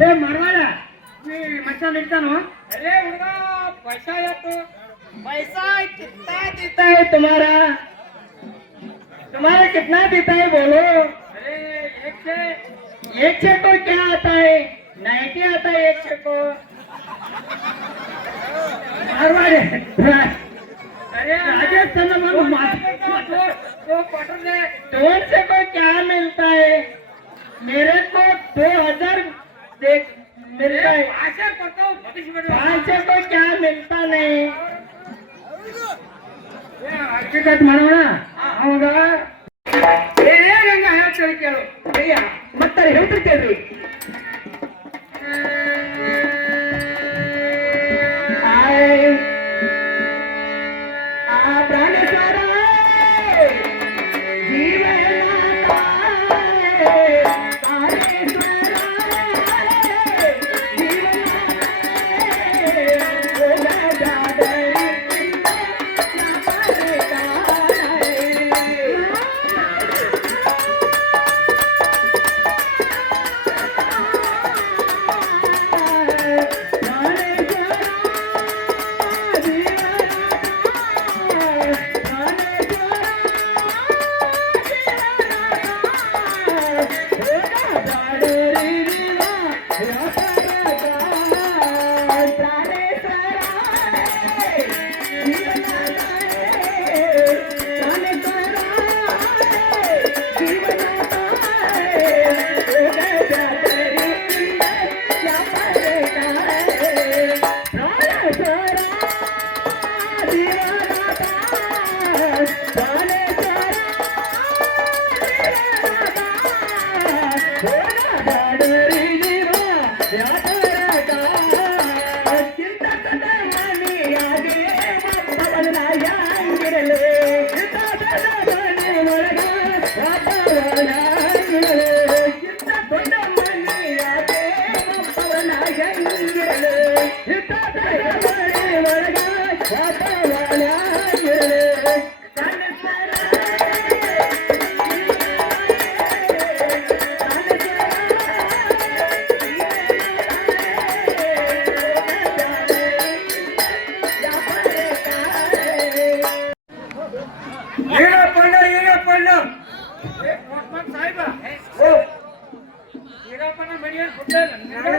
ಏ ಮರವಾಡ ಈ ಮನುಷ್ಯ ನಿಲ್ತಾನು ಅರೇ ಹುಡುಗ ಪೈಸಾ ಎತ್ತು पैसा कितना देता है तुम्हारा कितना देता है बोलो अरे एक से को क्या आता है नाइटी आता है एक से को अरे राजस्थान में दो क्वार्टर दे 200 को क्या मिलता है मेरे को 2000 मिलता है आशा करता हूँ 500 को क्या मिलता नहीं ಕಟ್ ಮಾಡೋಣ ಅವಾಗ ಏನೇನಂಗ ಹೇಳ್ತಾರೆ ಕೇಳು ಅಯ್ಯ ಮತ್ತೆ ಹೇಳ್ತಿರ್ತೇವ್ರಿ ಪ್ರಾಣೇಶ್ವರ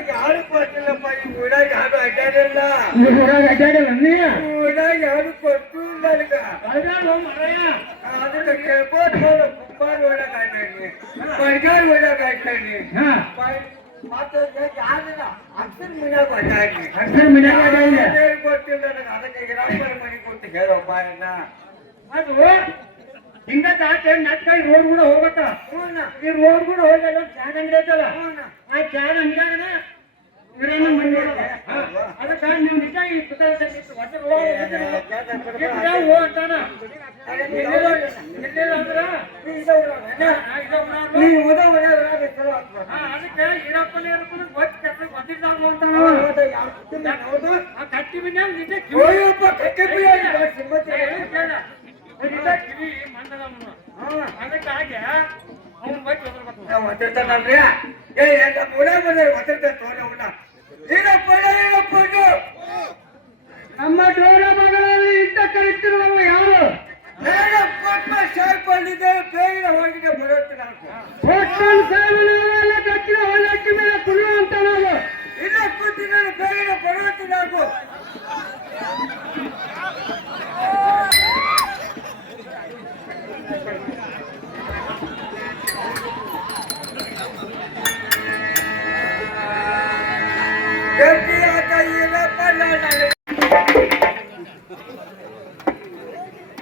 ಯಾರು ಕೊಟ್ಟಿಲ್ಲಪ್ಪ ಈ ಊರಾಗ ಯಾರು ಅಡ್ಡಾಡಿಲ್ಲ ಊರಾಗ ಯಾರು ಕೊಟ್ಟು ನನಗ ಅದಕ್ಕೆ ಕೇಳ್ಬೋದು ಹೋದ ಕುಂಬಾರ ಒಳಗ ಆಡ್ತಾನೆ ಬಡ್ಗಾರ ಒಳಗ ಆಡ್ತಾನೆ ಮತ್ತೆ ಯಾರಿಲ್ಲ ಅಕ್ಷರ ಮನ್ಯಾಗ ಅಡ್ಡಾಡ್ನಿ ಕೊಟ್ಟಿಲ್ಲ ನನಗೆ ಅದಕ್ಕೆ ಗಿರಾಪರ ಮನೆ ಕೊಟ್ಟು ಹೇಳಪ್ಪ ಅದು ಹಿಂಗ ನಟ್ಕಾಯಿ ರೋಡ್ ಕೂಡ ಹೋಗತ್ತ ಈ ರೋಡ್ ಕೂಡ ಹೋಗಲ್ಲ ಚಾನ್ ಅಂಗಡಿ ಐತಲ್ಲ ಆ ಚಾನ್ ಅಂಗಡಿಯಾಗನ ಇರೋಣ ಮಂದಿ ಅದಕ್ಕೆ ನೀವು ನಿಜ ಈ ಪುಸ್ತಕ ಅಂತಾನ ಎಲ್ಲೆಲ್ಲ ಅಂದ್ರ ಅದಕ್ಕೆ ಈರಪ್ಪನ ಒಟ್ಟು ಕೆಲಸ ಗೊತ್ತಿದ್ದಾಗ ಅಂತಾನ ಕಟ್ಟಿ ಬಿನ್ನ ನಿಜ ಕಿವಿ ಬರ್ತಾನಲ್ರಿ ಏ ಎಂತ ಮೂಲ ಬಂದ್ರೆ ಒತ್ತಡ ತೋರ ಊಟ ಏನಪ್ಪ ಇದು ನಮ್ಮ ಡೋರ ಮಗಳಲ್ಲಿ ಇಂತ ಕಲಿತಿರುವವ ಯಾರು? ಬೇಗ ಕೊಟ್ಟ ಸೇರ್ಕೊಂಡಿದ್ದೆ ಬೇಗ ಹೊರಗಿದೆ ಬರುತ್ತೆ ನಾನು ಹೋಟೆಲ್ ಸಾಮಾನೆಲ್ಲ ಕಚ್ಚಿನ ಹೊಲಕ್ಕೆ ಮೇಲೆ ಕುಡಿಯುವಂತ ನಾವು ಇಲ್ಲ ಕೂತಿದ್ದಾನೆ ಬೇಗ ಬರುತ್ತೆ ನಾವು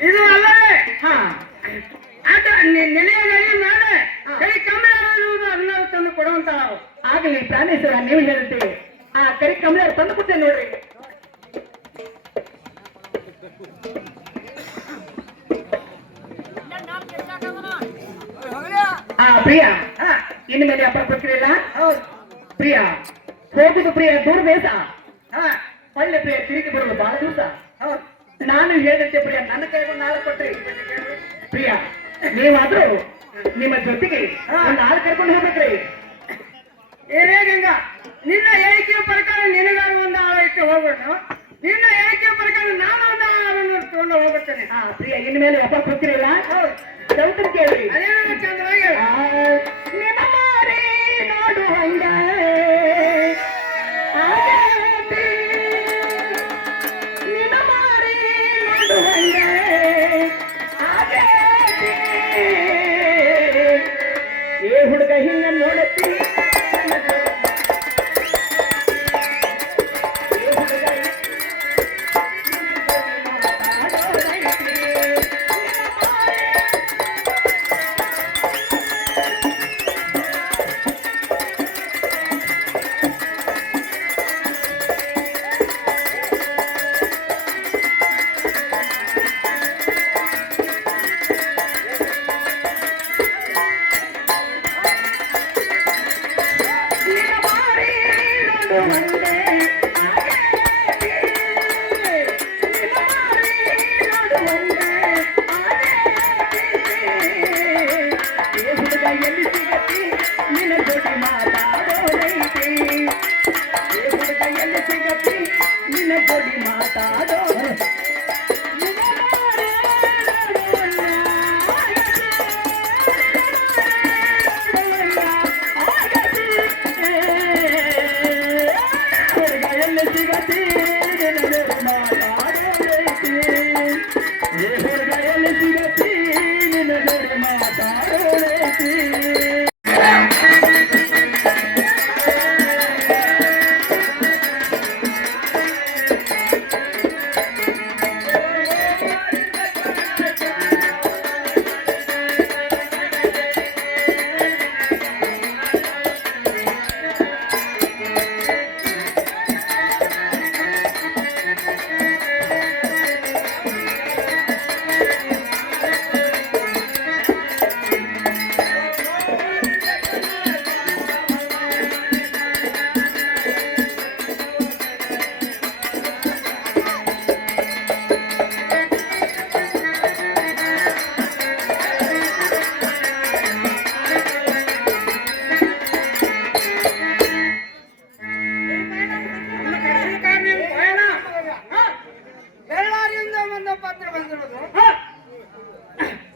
ಇದು ಅಲ್ಲವೇ ಆಟ ನೆಲೆಯಾಗಿ ನಾಳೆ ಕೈ ಕಮ್ಮಿ ಅದನ್ನ ತಂದು ಕೊಡುವಂತ ನಾವು ಆಗಲಿ ಪ್ರಾಣೇಶ್ವರ ನೀವು ಹೇಳ್ತೀವಿ ಆ ಕರಿ ಕಮಲ ತಂದು ಕೊಡ್ತೇನೆ ನೋಡ್ರಿ. ಪ್ರಿಯಾ ಇನ್ನು ಮೇಲೆ ಅಪ್ಪ ಕೊಡ್ತಿರಲ್ಲ ಪ್ರಿಯಾ ಹೋಗುದು ಪ್ರಿಯ ದೂರ ದೇಶ ಒಳ್ಳೆ ಪ್ರಿಯ ತಿರುಗಿ ಬರೋದು ಬಹಳ ದಿವಸ ನಾನು ಹೇಳಿದ್ದೆ ಪ್ರಿಯ ನನ್ನ ಕೈಗೊಂಡು ನಾಳೆ ಕೊಟ್ರಿ ಪ್ರಿಯಾ ನೀವಾದ್ರೂ ನಿಮ್ಮ ಜೊತೆಗೆ ಒಂದು ಆಳು ಕರ್ಕೊಂಡು ಹೋಗ್ಬೇಕ್ರಿ. ಏನೇ ಗಂಗ ನಿನ್ನ ಹೇಳಿಕೆಯ ಪ್ರಕಾರ ನಿನಗಾರು ಒಂದು ಆಳ ಇಟ್ಟು ಹೋಗೋಣ ನಿನ್ನ ಹೇಳಿಕೆಯ ಪ್ರಕಾರ ನಾನು ಒಂದು ಆಳನ್ನು ತಗೊಂಡು ಹೋಗುತ್ತೇನೆ. ಪ್ರಿಯ ಇನ್ನು ಮೇಲೆ ಅಪ್ಪ ಕೊಡ್ತಿರಲ್ಲ ಚೌತ್ರ ಕೇಳಿ ಅದೇನೋ ಚಂದ್ರವಾಗಿ ನಿನ್ನ ಮಾರಿ ನೋಡು ಹಂಗ ನಿನ್ನ ಮಾರಿ ನೋಡು ಹಂಗ ಏ ಹುಡುಗ ಹಿಂಗ ನೋಡತ್ತಿ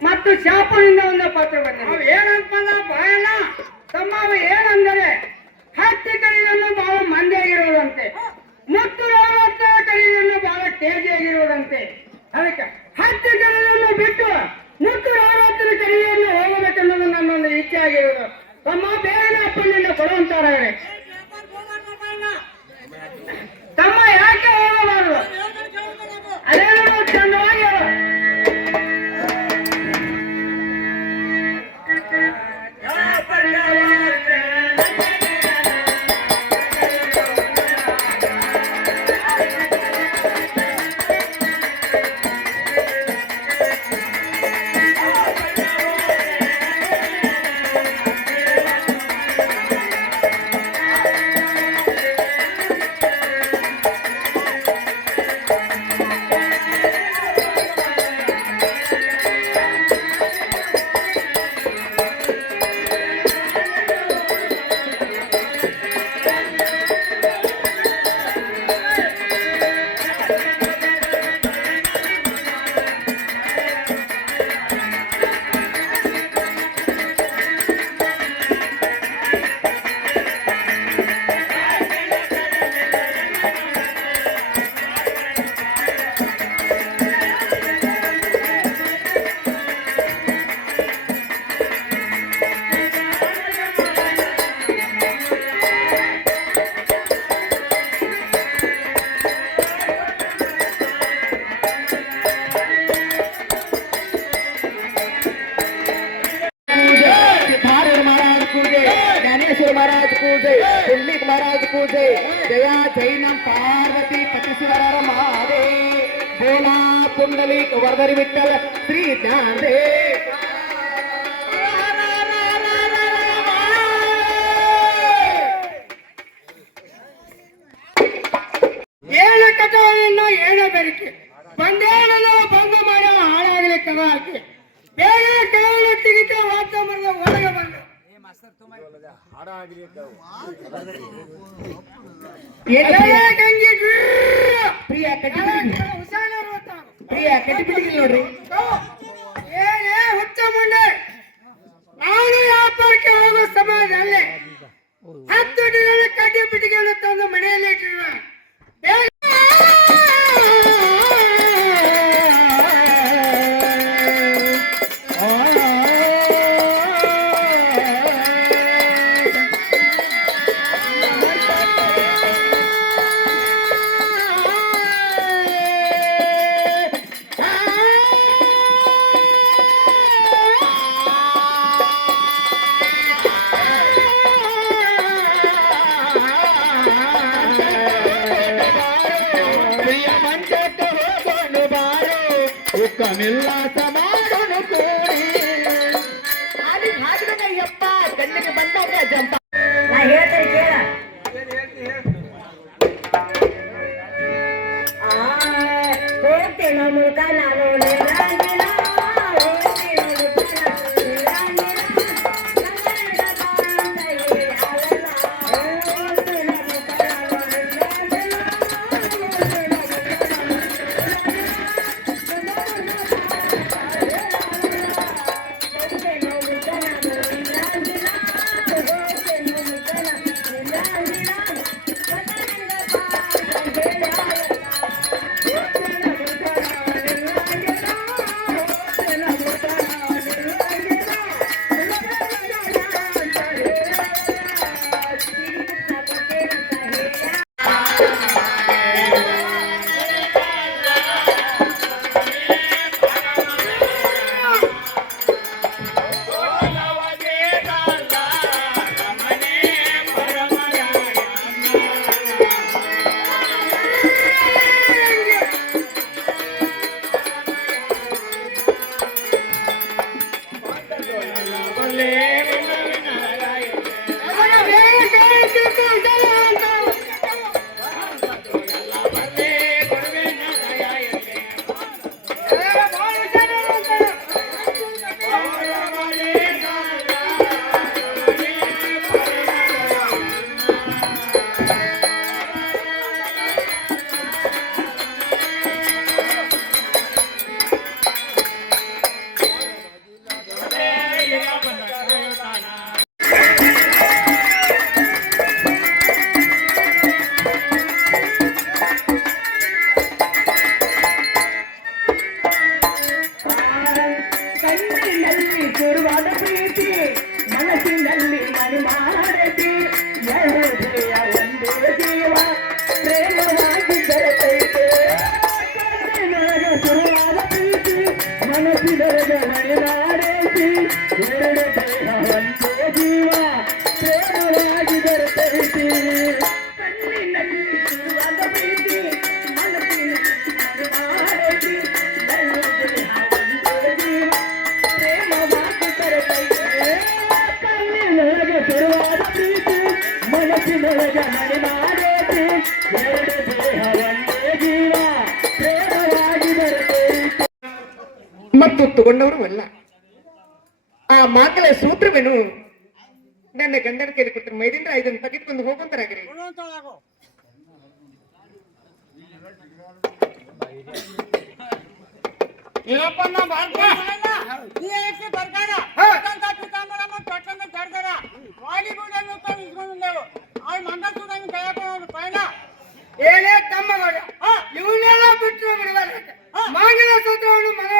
ಮತ್ತು ಶಾಪುರಿಂದ ಒಂದು ಪತ್ರ ಬಂದಿದೆ. ಏನಂತ ಬಾಯಣ್ಣ ತಮ್ಮ ಏನಂದರೆ ಹತ್ತಿ ಕರಿಯನ್ನು ಬಹಳ ಮಂದಿಯಾಗಿರುವುದಂತೆ ಮತ್ತು ನವರತ್ನ ಕರಿಯನ್ನು ಬಹಳ ತೇಜಿಯಾಗಿರುವುದಂತೆ ಅದಕ್ಕೆ ಹತ್ತಿ ಕರಿಯನ್ನು ಬಿಟ್ಟು ಮತ್ತು ನವರತ್ನ ಕರಿಯನ್ನು ಹೋಗಬೇಕೆನ್ನುವುದು ನನ್ನೊಂದು ಇಚ್ಛೆ ಆಗಿರುವುದು. ತಮ್ಮ ಬೇರೆ ಅಪ್ಪನಿಂದ ಕೊಡುವಂತಾರೆ ತಮ್ಮ ಯಾಕೆ ಹೋಗಬಾರದು ಅದೇನೋ ಚಂದವಾಗಿ पार्वती पतिशिवर रमादे बोला पुंडलिक वरदरी विठ्ठल श्री ज्ञानदेव ಏನ ಕಥೆಯನ್ನ ಹೇಳಬೇಕೆ ಬಂದೇನೋ ಭಂಗ ಮಾಡೋ ಹಾಳಾಗಲಿ ಕವಾಕೆ ಬೇಗ ಕೆಲವು ತೆಗಿತ ವಾತ ಮರದ ಒಳಗೆ ಬಂದು ಗಂಗೆ ಪ್ರಿಯ ಕಟ್ಟಿಬಿಡಿ ನೋಡ್ರಿ ಏನೇ ಹುಚ್ಚ ಮುಂಡೆ ನಾನು ವ್ಯಾಪಾರಕ್ಕೆ ಹೋಗುವ ಸಮಯದಲ್ಲಿ 10 ದಿನದ ಕಡ್ಡಿ ಬಿಟ್ಟಿಗೆಯನ್ನು ತಂದು ಮನೆಯಲ್ಲಿ ಇಟ್ಟಿರುವ ನಿಲ್ಲಾಸ ಮಾಡೋನು ಕೋರಿ ಅಲ್ಲಿ ಹಾಡಿದಯ್ಯಪ್ಪ ಗಂಡಿಗೆ ಬಂದಾಗ ಜಂಪ ನಾ ಹೇಳ್ತೇನೆ ಕೇಳ ಹೋಗ್ತೇನೋ ಮುಖ ನಾನು ಮತ್ತು ತಗೊಂಡವರು ಅಲ್ಲ ಆ ಮಾತಲ ಸೂತ್ರವೇನು ನನ್ನ ಗಂಡನ ಕೈಲಿ ಕೊಟ್ಟರೆ ಮೈದಿಂದ ಇದನ್ನು ತೆಗೆದುಕೊಂಡು ಹೋಗುವಂತರಾಗ್ರಿ ಏನೇ ತಮ್ಮಗಳು ಇವನ್ನೆಲ್ಲ ಬಿಟ್ಟು ಬಿಡಬಾರ ಮಾಂಗಲ್ಯ ಸೂತ್ರವನ್ನು ಮನೆ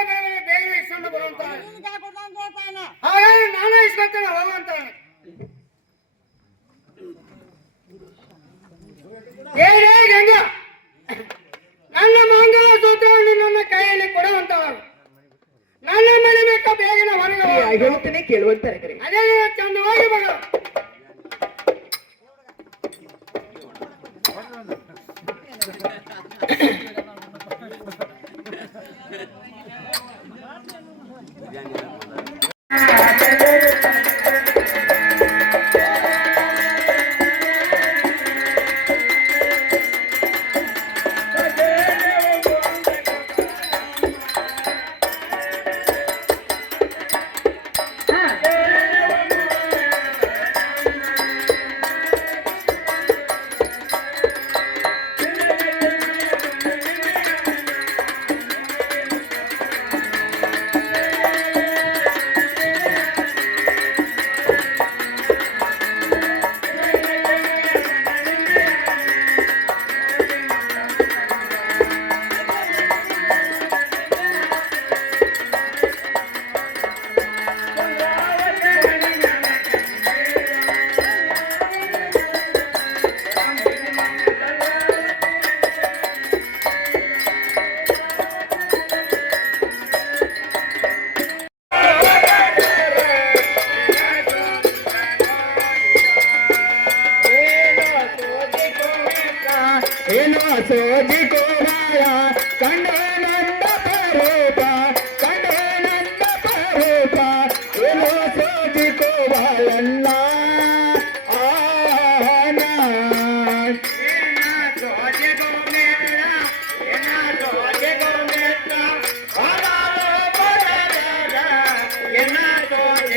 ಬೇಗ ಇಸ್ಕೊಂಡು ಬರುವಂತ ನಾನೇ ಇಸ್ಕೊಳ್ತೇನೆ ಹೋಗುವಂತ ಏನೇ ಗಂಗ ನನ್ನ ಮಾಂಗಲ್ಯ ಸೂತ್ರವನ್ನು ನನ್ನ ಕೈಯಲ್ಲಿ ಕೊಡುವಂತವರು ನನ್ನ ಮನೆ ಬೇಕಾ ಬೇಗನೆ ಹೊರಗೆ ಹೇಳ್ತೇನೆ ಕೇಳುವಂತರಾಗ್ರಿ ಅದೇ ಚಂದವಾಗಿ ಬರೋ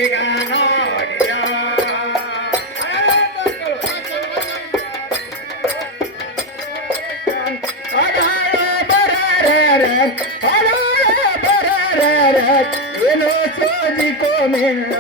ಈಗ ನೋಡಿಯ ಏನೋ ಸೋಜಿಕೋ ಮೇಲ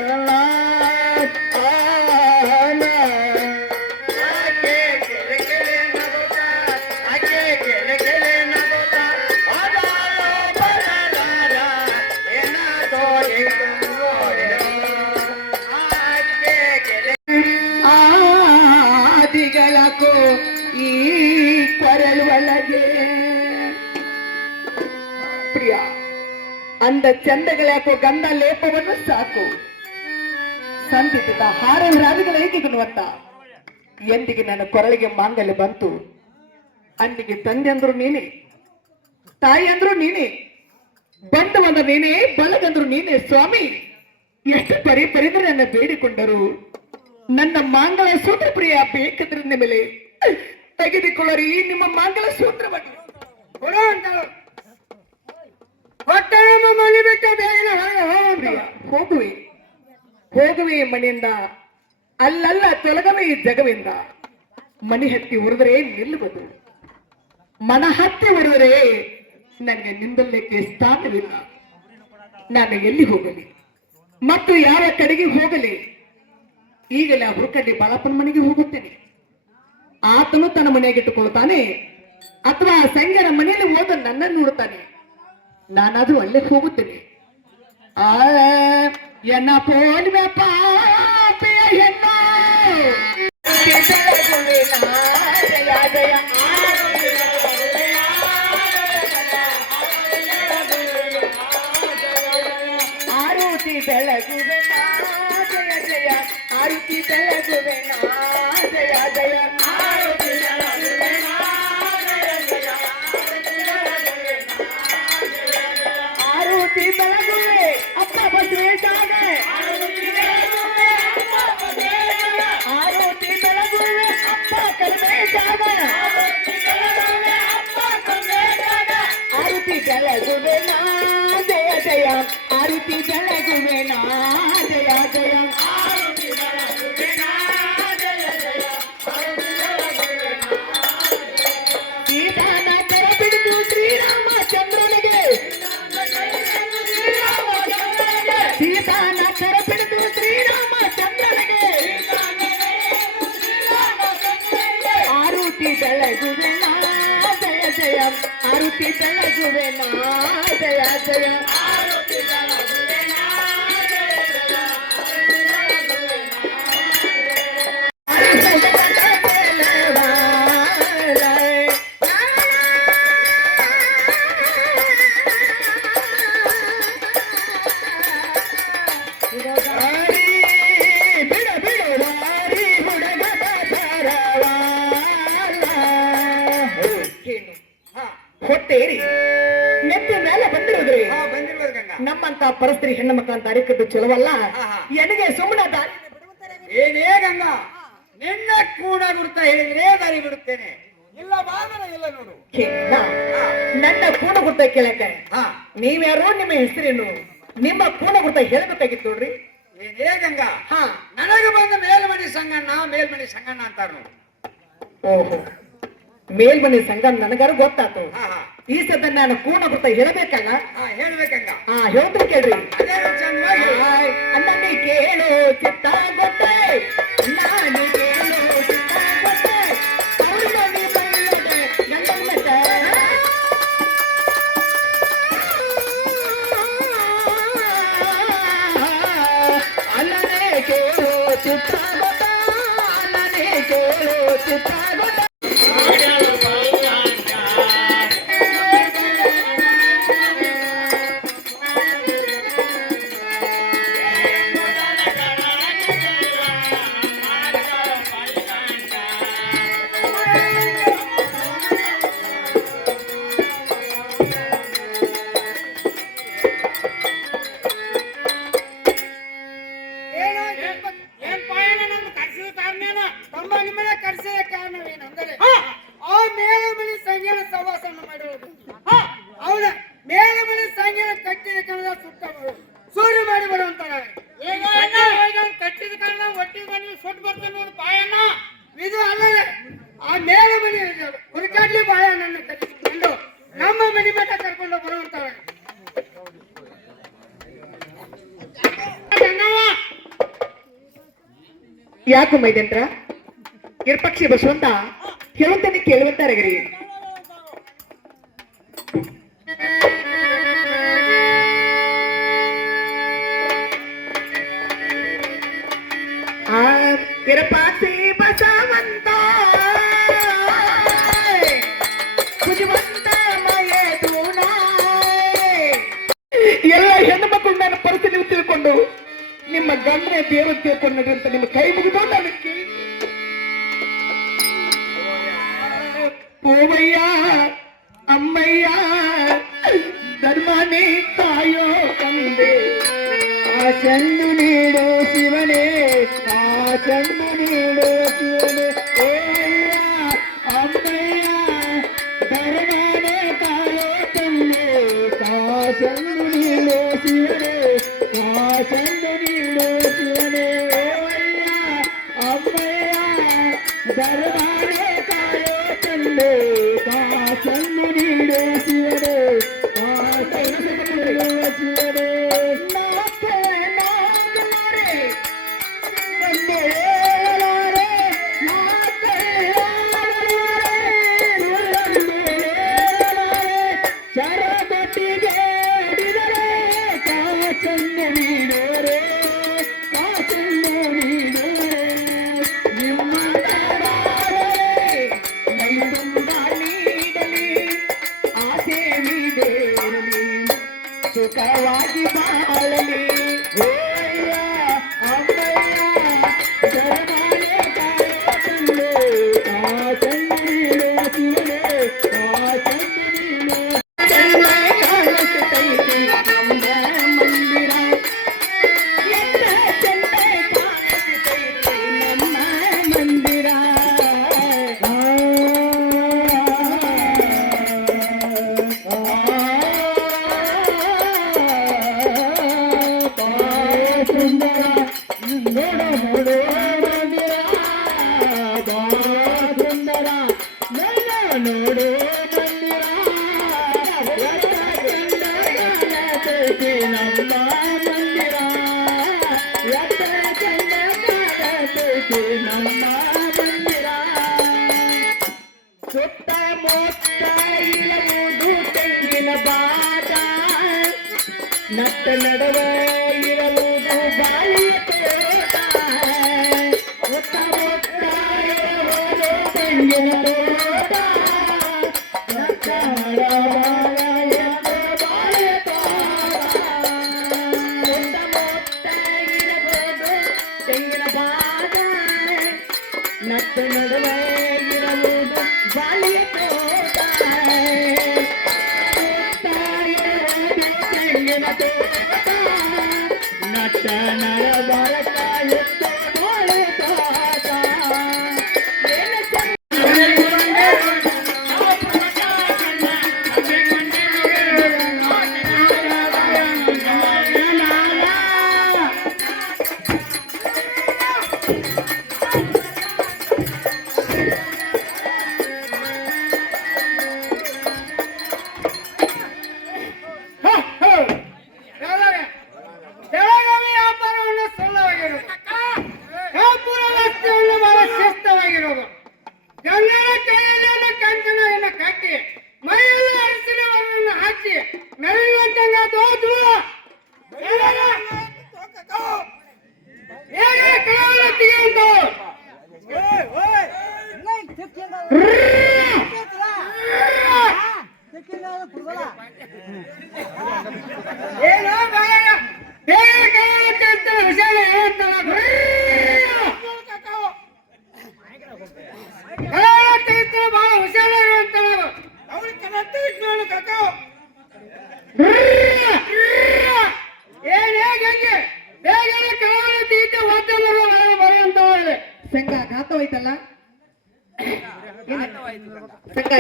ಆದಿಗಳಕೋ ಈ ಕೊರಳುವಳಗೆ ಪ್ರಿಯ ಅಂದ ಚಂದಗಳ್ಯಾಕೋ ಗಂಧ ಲೇಪವನ್ನು ಸಾಕು ಸಂಧಿತ ಹಾರಲು ರಾವಿಗಳ ಹೇಗಿಗುಣವಂತ ಎಂದಿಗೆ ನನ್ನ ಕೊರಳಿಗೆ ಮಾಂಗಲ್ಯ ಬಂತು ಅಂದಿಗೆ ತಂದೆ ಅಂದ್ರು ನೀನೆ ತಾಯಿ ಅಂದ್ರು ನೀನೆ ಬಂಧುವಂದ ನೀನೆ ಬಲಗಂದ್ರು ನೀನೆ ಸ್ವಾಮಿ ಎಷ್ಟು ಪರಿದ್ರೆ ನನ್ನ ಬೇಡಿಕೊಂಡರು ನನ್ನ ಮಾಂಗಲ ಸೂತ್ರ ಪ್ರಿಯ ಬೇಕಂದ್ರೆ ನಿಮ್ಮ ಮೇಲೆ ತೆಗೆದುಕೊಳ್ಳರಿ ನಿಮ್ಮ ಮಾಂಗಲ ಸೂತ್ರವನ್ನು ಕೊಡು ಅಂತ ಹೊಟ್ಟೆ ಮನೆ ಬಿಟ್ಟು ಬೇಗನೆ ಹೊರಗೆ ಹೋಗುವೆ ಹೋಗುವೆ ಮನೆಯಿಂದ ಅಲ್ಲಲ್ಲ ತೊಲಗವೇ ಈ ಜಗವಿಂದ ಮನೆ ಹತ್ತಿ ಉರಿದರೆ ನಿಲ್ಲುವುದು ಮನ ಹತ್ತಿ ಉರಿದರೆ ನನಗೆ ನಿಂದಲಿಕ್ಕೆ ಸ್ಥಾನವಿಲ್ಲ ನಾನು ಎಲ್ಲಿ ಹೋಗಲಿ ಮತ್ತು ಯಾವ ಕಡೆಗೆ ಹೋಗಲಿ ಈಗಲೇ ಆ ಹುಡುಕಡ್ಡಿ ಬಾಳಪ್ಪನ ಮನೆಗೆ ಹೋಗುತ್ತೇನೆ ಆತನು ತನ್ನ ಮನೆಯಾಗಿಟ್ಟುಕೊಳ್ತಾನೆ ಅಥವಾ ಸಂಗನ ಮನೆಯಲ್ಲಿ ಹೋದ ನನ್ನನ್ನು ನೋಡುತ್ತಾನೆ ನಾನಾದ್ರೂ ಅಲ್ಲೇ ಹೋಗುತ್ತೇನೆ ಎನ್ನ ಪೋಲ್ವೆ ಪಾಪೆಯ ಹೆಣ್ಣು ಜಯ ಜಯ ಆರುತಿ ಬೆಳಗುವೆ ಜಯ ಜಯ ಆರುತಿ ಬೆಳಗುವೆ ಜಯ ಜಯ ಆರುತಿ ಬೆಳಗುವೆ ಆರುತಿ ಬೆಳಗುವೆ ಅಪ್ಪ ಬಸವೇಶಾಗ ಆರುತಿ ಬೆಳಗುವೆ ಅಪ್ಪ ಕಲ್ಮೇಶಾಗ ಆರುತಿ ಬೆಳಗುವೆ ಜಯ ಜಯ ಆರುತಿ ಬೆಳಗುವೆ ಜಯ ಜಯ ಸೀತಾನ ಕರ ಬಿಡಿದು ಶ್ರೀರಾಮಚಂದ್ರನಿಗೆ ಸೀತಾನ ಕರ ಬಿಡಿದು ಶ್ರೀರಾಮಚಂದ್ರನಿಗೆ ಆರುತಿ ಬೆಳಗುವೆ ಜಯ ಜಯ ಆರುತಿ ಬೆಳಗುವೆ ಜಯ ಜಯ ಹೊಟ್ಟೇರಿ ನೆತ್ತಿ ಮೇಲೆ ಬಂದಿರೋದ್ರಿ ಬಂದಿರ್ಬೋದು ಗಂಗ ನಮ್ಮಂತ ಪರಿಸ್ಥಿತಿ ಹೆಣ್ಣು ಮಕ್ಕಳಂತ ಅರಿಕಟ್ಟು ಚಲವಲ್ಲ ಎನಗೆ ಸುಮ್ಮನೆ ದಾರಿ ಏನೇ ಗಂಗ ನಿನ್ನ ಕೂಡ ಗುರುತ ಹೇಳಿದ್ರೆ ದಾರಿ ಬಿಡುತ್ತೇನೆ ಇಲ್ಲ ಬಾಗನ ಇಲ್ಲ ನೋಡು ನನ್ನ ಪೂರ್ಣ ಗುರ್ತ ಕೇಳಕ್ಕೆ ನೀವ್ಯಾರೋ ನಿಮ್ಮ ಹೆಸರೇನು ನಿಮ್ಮ ಪೂರ್ಣ ಗುರ್ತ ಹೇಳ್ಬೇಕಾಗಿತ್ತು ನೋಡ್ರಿ ಏನೇ ಗಂಗ ನನಗೆ ಬಂದ ಮೇಲ್ಮಣಿ ಸಂಗಣ್ಣ ಮೇಲ್ಮಣಿ ಸಂಗಣ್ಣ ಅಂತಾರ ನೋಡು ಓಹೋ ಮೇಲ್ಮನೆ ಸಂಘ ನನಗಾರು ಗೊತ್ತಾತು ಈ ಸದ್ದ ನಾನು ಪೂರ್ಣ ಗುರ್ತ ಹೇಳಬೇಕಲ್ಲ ಹೇಳ್ಬೇಕಂಗ ಹೇಳ್ತೀನಿ ಕೇಳ್ರಿ ಅದೇ ಚಂದವಾಗಿ ಅನ್ನಿ ಕೇಳು ಚಿತ್ತ ಗೊತ್ತೇ ನಾನು ಕೇಳು ಚಿತ್ತ ಗೊತ್ತೇ ಅವ್ರ ಮನೆ ಬೈಲದೆ ನನ್ನ ಮತ ಅಲ್ಲನೆ ಕೇಳು ಚಿತ್ತ ಗೊತ್ತ ಅಲ್ಲನೆ ಕೇಳು ಚಿತ್ತ ಗೊತ್ತ ಏನ್ ಪಾಯಣ ನಮ್ದು ಕರ್ಸಿದ ಕಾರಣೇನ ತಮ್ಮ ನಿಮ್ಮನೆ ಕರ್ಸಿದ ಕಾರಣವೇನೆಂದರೆ ಆ ಮೇಲಮಣಿ ಸಂಘನ ಸವಾಸನ ಮಾಡಿರೋದು ಅವನ ಮೇಲಮಣಿ ಸಂಘನ ಕಟ್ಟಿದ ಕಣದ ಸುತ್ತ ಸೂರ್ಯ ಮಾಡಿ ಬರುವಂತ ಕೊಟ್ಟು ಬರ್ತೀನಿ ನೋಡು ಬಾಯಣ್ಣ. ಇದು ಅಲ್ಲದೆ ಆ ಮೇಲೆ ಮನೆ ಹುಡುಕಾಡ್ಲಿ ಬಾಯಣ್ಣನ ಕರೆಸಿಕೊಂಡು ನಮ್ಮ ಮನೆ ಮಠ ಕರ್ಕೊಂಡು ಬರುವಂತವ್ರೆ. ಯಾಕು ಮೈದಂತ್ರ ಇರ್ಪಕ್ಷಿ ಬಸವಂತ ಹೇಳುತ್ತಾನೆ ಕೇಳುವಂತಾರಗಿರಿ. ಇರಪಾಕ್ಷಿ ಬಸವಂತ ಎಲ್ಲ ಹೆಣ್ಣು ಮಕ್ಕಳು ನನ್ನ ಪರಿಸ್ಥಿತಿ ನೀವು ತಿಳ್ಕೊಂಡು ನಿಮ್ಮ ಗಂಡನೇ ದೇವರು ತಿಳ್ಕೊಂಡು ಅಂತ ನಿಮ್ಮ ಕೈ ಮುಗಿದು ನಾನು ಪೂವಯ್ಯ ಅಮ್ಮಯ್ಯ ಧರ್ಮನೇ ತಾಯೋ ತಂದೆ ಆಚಂದು ನೀಡು ಶಿವನೇ ಆಚಂದು ನೀಡು ಶಿವನೇ ಓಯ್ಯ ಅಮ್ಮಯ್ಯ ಧರ್ಮನೇ ತಾಯೋ ತಂದೆ ಆಚಂದು ನೀಡು ಶಿವನೇ ಆಚಂದು ನೀಡು ಶಿವನೇ ಓಯ್ಯ ಅಮ್ಮಯ್ಯ ಧರ್ಮನೇ ತಾಯೋ ತಂದೆ ಆಚಂದು ನೀಡು ಶಿವನೇ ಆಚಂದು ನೀಡು ಶಿವನೇ. ಸುಖವಾಗಿ ಬಾಳಲಿ ಓಯ್ಯ ಅಮ್ಮಯ್ಯ ಧರ್ಮನೇ ತಾಯೋ ತಂದೆ ಆಚಂದು ನೀಡು ಶಿವನೇ ಆಚಂದು ನೀಡು. ಕಾಣಿಸುತ್ತೈತಿ ನಮ್ಮ ಮಂದಿರ ಎಲ್ಲ ಚೆನ್ನ ಕಾಣಿಸುತ್ತೈತಿ ನಮ್ಮ ಮಂದಿರ. ನೋಡು ಮಂದಿರ ನಮ್ಮ ಮಂದಿರ ಎತ್ತರ ಚಂದ ಕಾಣತೈತಿ ನಮ್ಮ ಮಂದಿರ. ಸುತ್ತಮುತ್ತ ಇರುವುದು ತೆಂಗಿನ ಬಾದ ನಟ್ಟ ನಡುವ ಇರುವುದು ಬಾಳಿಯ ತೋಟ. ಸುತ್ತಮುತ್ತ ಇರುವುದು ತೆಂಗಿನ ತೋಟ ನಟ್ಟ ನಡುವ ಬಾಳಿಯ ತೋಟ. ಸುತ್ತಮುತ್ತ ಇರುವುದು ತೆಂಗಿನ ಬಾದ ನಟ್ಟ ನಡುವ ಇರುವುದು ಬಾಳಿಯ ತೋಟ. ತೆಂಗಿನ ತೋಟ ನಟ್ಟ ನಡಬರಕ ಎತ್ತು ಬಾಳೆ ತೋಟ. ಬೆಳಗಾವಿ ವ್ಯಾಪಾರವನ್ನು ಸರಳವಾಗಿರೋದು, ಕಾಪುರ ರಸ್ತೆಯನ್ನು ಬಹಳ ಶಿಸ್ತವಾಗಿರೋದು, ಗಂಗನ ಕೈಯಲ್ಲಿ ಕಂಕಣವನ್ನು ಕಟ್ಟಿ ಮೈಯಲ್ಲಿ ಅರಿಸಿನವರನ್ನು ಹಾಕಿ ಮೆರೆಯುವಂತಂಗ ದೋದು ತೆಗೆಯುವಂತವು. ಏನೋ ಬೇರೆ ಕೈಯಲ್ಲಿ ತೆಗೆಯುತ್ತಾನೆ ವಿಷಯ ಹೇಳುತ್ತಾನೆ. ತೆಗೆಯುತ್ತಾನೆ ಬಹಳ ಹುಷಾರ ಇರುವಂತಾನೆ. ಅವಳು ಕನ್ನಡ ನೋಡು ಕಕ್ಕಾವು ಏನ್ ಹೇಗೆ ಬೇಗ ಕಲಾವನ್ನು ತೆಗೆದ ವಾದ್ಯಗಳು ಬರುವಂತವಳೆ. ಸಂಘ ಘಾತವಾಯ್ತಲ್ಲ ಸಂಘ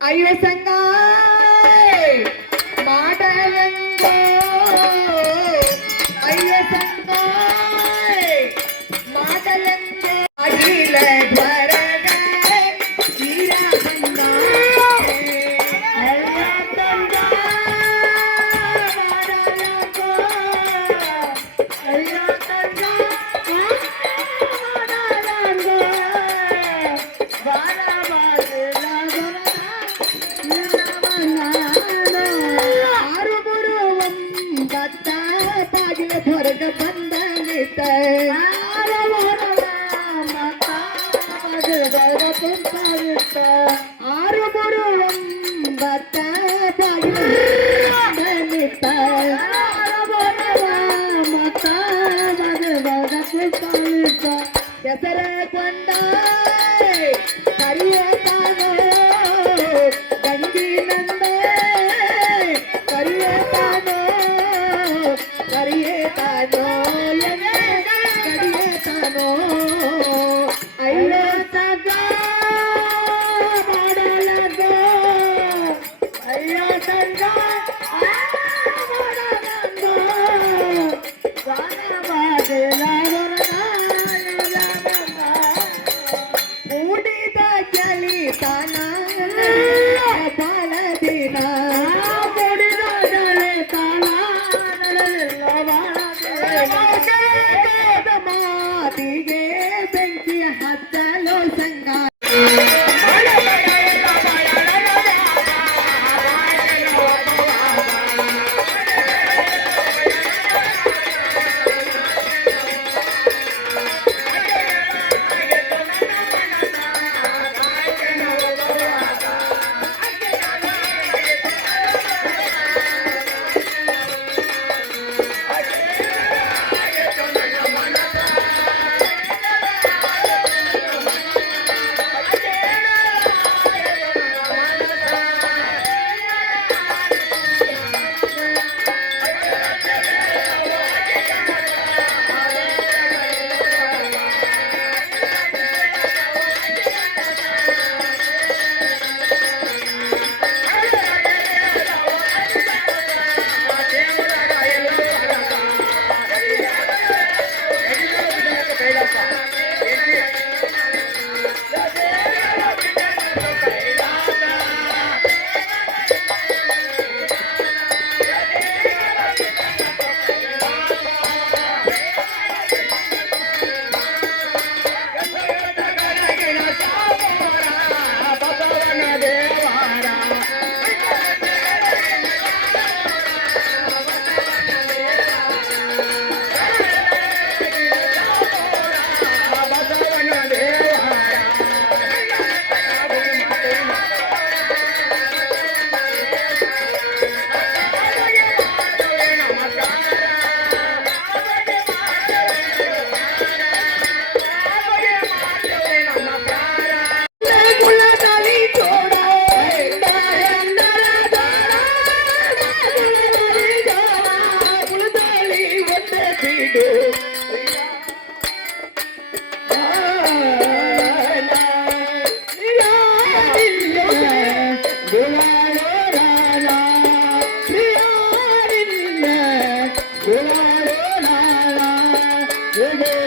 ಅಯ್ಯೋ ಸಂಘ ಮಾಡಲಂಗೋ ಕರಿಯತಾನೋ ಗಂಗಿ ನಂದ ಕರಿಯತಾನೋ ಕರಿಯತಾನೋ ಕರಿಯತಾನೋ ಅಯ್ಯೋ ಸಗ ಮಾಡಲಗೋ ಅಯ್ಯೋ ಸಂಗ ಮಾಡಲಗೋ ಮೂಡಿದ ಚಲಿತನ ಬಾಳದಿನ ಮೂಡಿದ ಚಲಿತನ ಮಾತಿಗೆ ಬೆಂಕಿ ಹತ್ತಲು ಸಂಗ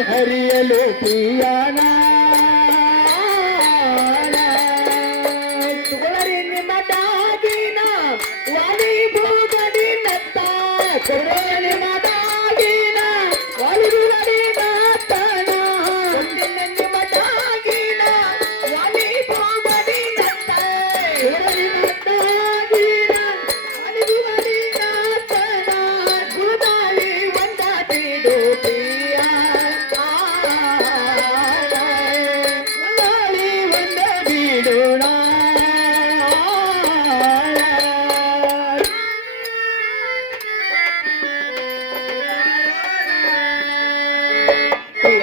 ಹರಿಯಲು ಪ್ರಿಯಾನ ತುಗಳರಿ ನಿಮ್ಮ ದಾಗಿನ ವಾಲಿ ಭೂಗಡಿ ನತ್ತ ತುಗಳರಿ ನಿಮ್ಮ ದಾಗಿನ ವಾಲಿ ಭೂಗಡಿ ನತ್ತನ ನಿಮ್ಮ ದಾಗಿನ ವಾಲಿ ಭೂಗಡಿ ನತ್ತ ತುಗಳರಿ ದಾಗಿನ ವಾಲಿ ಭೂಗಡಿ ನತ್ತನ ಗುರುದಾಳಿ ಒಂದ ತೀಡು ಪ್ರಿಯ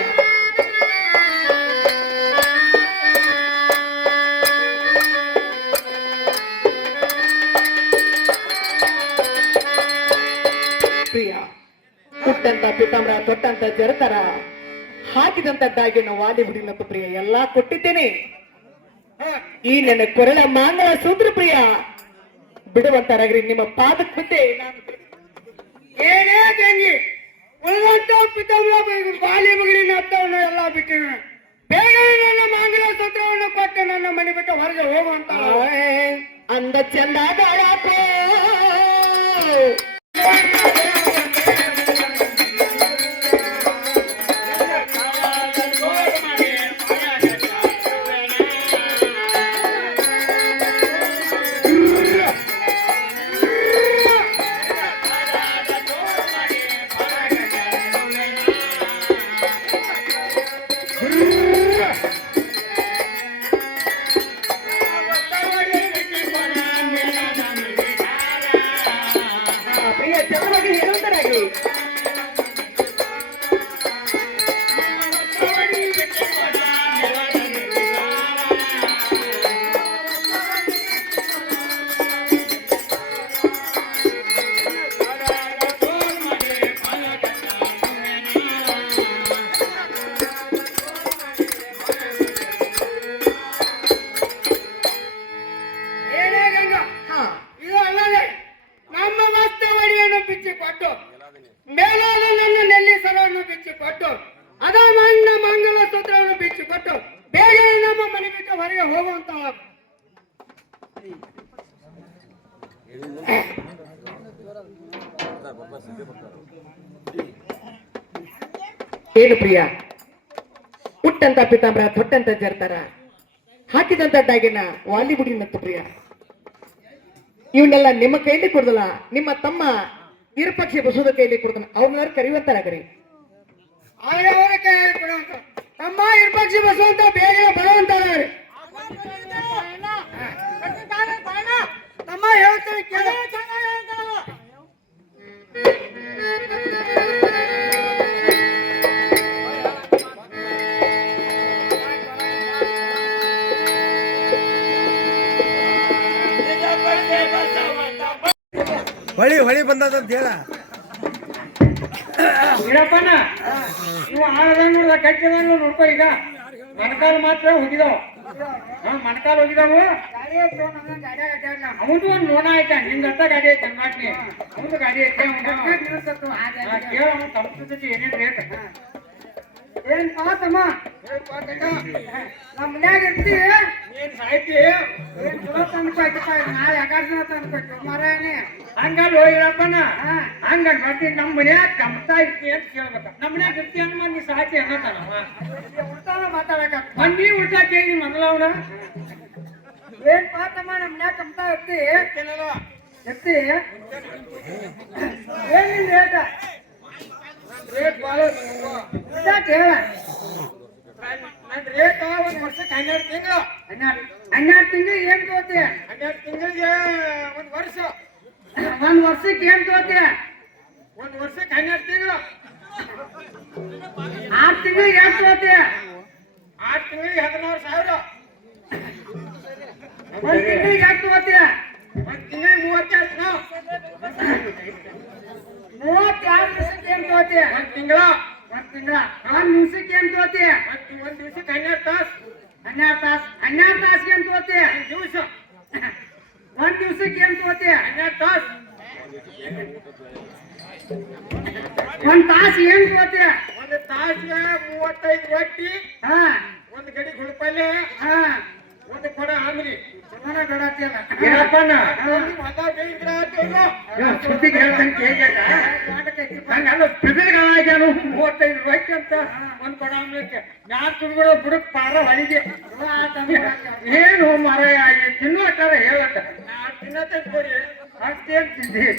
ಪ್ರಿಯ ಹುಟ್ಟಂತ ಪಿತಾಮ್ರ ತೊಟ್ಟಂತ ಜರತರ ಹಾಕಿದಂತ ದಾಗಿನ ವಾಲಿ ಬಿಡಿಲತ್ತು ಪ್ರಿಯ ಎಲ್ಲಾ ಕೊಟ್ಟಿದ್ದೇನೆ. ಈ ನನ್ನ ಕೊರಳ ಮಾಂಗಲ ಸೂತ್ರ ಪ್ರಿಯ ಬಿಡುವಂತರಾಗ್ರಿ ನಿಮ್ಮ ಪಾದಕ್ಕೆ ಬಿದ್ದೆ ನಾನು ಏನೇ ತಂಗಿ ಉಳಿದಂತ ಪಿತಾಮ್ರ ಬಾಲಿ ಮಗಳಿನ ಹತ್ತವನ್ನು ಎಲ್ಲ ಬಿಟ್ಟಿನ ಬೇಗ ನನ್ನ ಮಾಂಗಲ ಸೂತ್ರವನ್ನು ಕೊಟ್ಟು ನನ್ನ ಮನೆ ಬಿಟ್ಟು ಹೊರಗೆ ಹೋಗುವಂತ ಅಂದ ಚಂದ ಏನು ಪ್ರಿಯ, ಹುಟ್ಟಂತ ಪಿತಾಂಬರ ತೊಟ್ಟಂತ ಜರ್ತಾರ, ಹಾಕಿದಂತ ಡಾಗಿನ ವಾಲಿಬುಡಿ ಮತ್ತು ಪ್ರಿಯ, ಇವನ್ನೆಲ್ಲ ನಿಮ್ಮ ಕೈಲಿ ಕೊಡ್ದಲ್ಲ, ನಿಮ್ಮ ತಮ್ಮ ಇರುಪಕ್ಷಿ ಬಸೋದ ಕೈಲಿ ಕೊಡ್ತಾನ, ಅವ್ರನ್ನ ಕರೆಯುವಂತಾರ ಕರಿ. ಅವರ ಕೈ ಕೊಡುವಂತ ತಮ್ಮ ಇರ್ಪಕ್ಷಿ ಬಸುವಂತ ಬೇಗ ಬರುವಂತಾರೆ. ತಮ್ಮ ಹೇಳ್ತೀವಿ ಕೇಳು. ಹೊಳಿ ಬಂದದಂತ ಹೇಳ. ಇರಪ್ಪನ ನೀವು ಆಳದಂಗ ನೋಡ್ದ ಕಟ್ಟಿದಂಗ ನೋಡ್ಕೊ. ಈಗ ಮಣಕಾಲು ಮಾತ್ರ ಹೋಗಿದಾವ, ಮಣಕಾಲು ಹೋಗಿದಾವು. ಅವನು ಒಂದು ನೋಣ ಆಯ್ತಾ, ನಿಂದಂತ ಗಾಡಿ ಐತೆ ಅನ್ಮಾಟ್ನಿ, ಅವನು ಗಾಡಿ ಐತೆ. ಕೇಳ ಅವ್ನು ಸಂಸ್ಕೃತಿ ಏನೇನು ರೇಟ್. ಏನ್ ಪಾತಮ್ಮ ನಮ್ಮ ಮನ್ಯಾಗ ಇರ್ತೀವಿ. ನೀನ್ ಸಾಯ್ತಿ ಏನ್ ಚಲೋ ತಂದ್ಕೊಯ್ತಪ್ಪ, ನಾಳೆ ಆಕಾಶ ತಂದ್ಕೊಟ್ಟು ಮಾರಾಯಣಿ. ಹಂಗಲ್ಲ ಹೋಗಿರಪ್ಪನ, ಹಂಗ ಬರ್ತೀನಿ ನಮ್ಮ ಮನ್ಯಾಗ ಕಮ್ತಾ ಇರ್ತಿ ಅಂತ ಕೇಳ್ಬೇಕ. ನಮ್ಮ ಮನ್ಯಾಗ ಇರ್ತಿ ಅನ್ನ ನೀ ಸಾಯ್ತಿ ಅನ್ನತಾನವ. ಉಲ್ಟಾನ ಮಾತಾಡಕ ಮಂದಿ ಉಲ್ಟಾ ಕೇಳಿ ಮೊದಲ ಅವನ. ಏನ್ ಪಾತಮ್ಮ ನಮ್ಮ ಮನ್ಯಾಗ ಕಮ್ತಾ ಇರ್ತಿ ಇರ್ತಿ. ಏನ್ ನಿನ್ ರೇಟ? ರೇಟ್ ಭಾಳ ಹೇಳ. ನನ್ನ ರೇಟ್ ಒಂದು ವರ್ಷಕ್ಕೆ 12 ತಿಂಗಳು. 12 ತಿಂಗಳು ಏನ್ ತೋತಿ? 12 ತಿಂಗಳಿಗೆ ಒಂದು ವರ್ಷ. ಒಂದ್ ವರ್ಷಕ್ಕೆ ಏನ್ ತೋತಿ? ಒಂದು ವರ್ಷಕ್ಕೆ 12 ತಿಂಗಳು. 6 ತಿಂಗಳಿಗೆ ಏನ್ ತೋತಿ? 6 ತಿಂಗಳಿಗೆ 16,000. ಒಂದ್ ತಿಂಗಳಿಗೆ ಏನ್ ತೋತಿ? ಒಂದು ತಿಂಗಳಿಗೆ 32,000. 32 ದಿವಸಕ್ಕೆ ಏನ್ ತೋತಿ? ಒಂದು ತಿಂಗಳ. ಒಂದ್ ತಿಂಗಳ. ಒಂದ್ ದಿವಸಕ್ಕೆ ಏನ್ ತೋತಿ? ಒಂದು ದಿವಸಕ್ಕೆ 12 ತಾಸು. 12 ತಾಸು. 12 ತಾಸಿಗೆ ಏನ್ ತೋತಿ? ದಿವಸ ಒಂದ್ ದಿವಸಕ್ಕೆ ಏನ್ ತೋತಿ? 12 ತಾಸು. ಒಂದ್ ತಾಸು ಏನ್ ತೋತಿ? ಒಂದು ತಾಸಿಗೆ 35 ರೊಟ್ಟಿ, ಹಾ ಒಂದು ಗಡಿ ಗುಳ್ಪಲ್ಲೆ, ಹಾ ಒಂದು ಕೊಡ ಆಮ್ರಿ. ಚಲೋನ ಬೇಡತ್ತಿಯಲ್ಲ. ಏನಪ್ಪನ ಸುದ್ದಿಗೆ ಹೇಳ್ತಂಗೆ ಹೇಗಲ್ಲ ಹಂಗಲ್ಲ ಬಿಬಿಲ್ಗಳಾಗ್ಯಾನು 35 ರೊಟ್ಟಿ ಅಂತ ಒಂದು ಕೊಡ ಆಮ್ಲಿಕ್ಕೆ. ಮ್ಯಾಲ ತುಳ್ಗಳು ಬುಡಕ್ ಪಾರ ಹೊಳಿಗೆ ಏನು ಮಾರಾಯ ತಿನ್ನುವಟ್ಟಾರ ಹೇಳತ್ತ. ತಿನ್ನತ್ತೇಳಿ ಅಷ್ಟೇನ್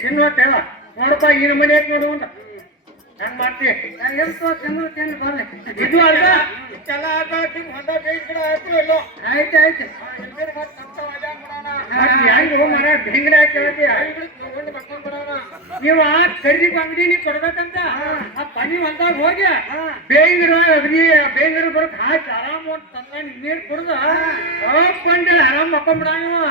ತಿನ್ನುವಟ್ಟ ಹೇಳ ನೋಡಪ್ಪ. ಈ ಮನೆ ಐತ್ ನೋಡು ಅಂತ ಹೆಂಗ್ ಮಾಡ್ತಿ? ಏನ್ ತೋತಿ ತಿಂದು ಬರ್ಲಿ. ಇದು ಅಲ್ಲ ಇಷ್ಟೆಲ್ಲ ಹೊಂದ ಬೇಯಿಸ್ ಗಿಡ ಆಯ್ತು ಇಲ್ಲೋ. ಆಯ್ತು ಆಯ್ತು. ಹೆಂಗ್ ಮರ ಬೆಂಗ್ರೆ ಕೇಳ್ತಿ ನೀವು ಆ ಖರೀದಿ ಅಂಗಡಿ ನೀ ಕೊಡ್ಬೇಕಂತ ಆ ಪನಿ ಹೊಲ್ದಾಗ ಹೋಗಿ ಬೇಂಗರು ಬರಕ್ ಹಾಕಿ ಆರಾಮ್ ತಂದ ನೀರ್ ಕುಡ್ದ ಬಂದಿಲ್ಲ ಆರಾಮ್ ಮಕ್ಕೊಂಡ್ಬಿಡ ನೀವು.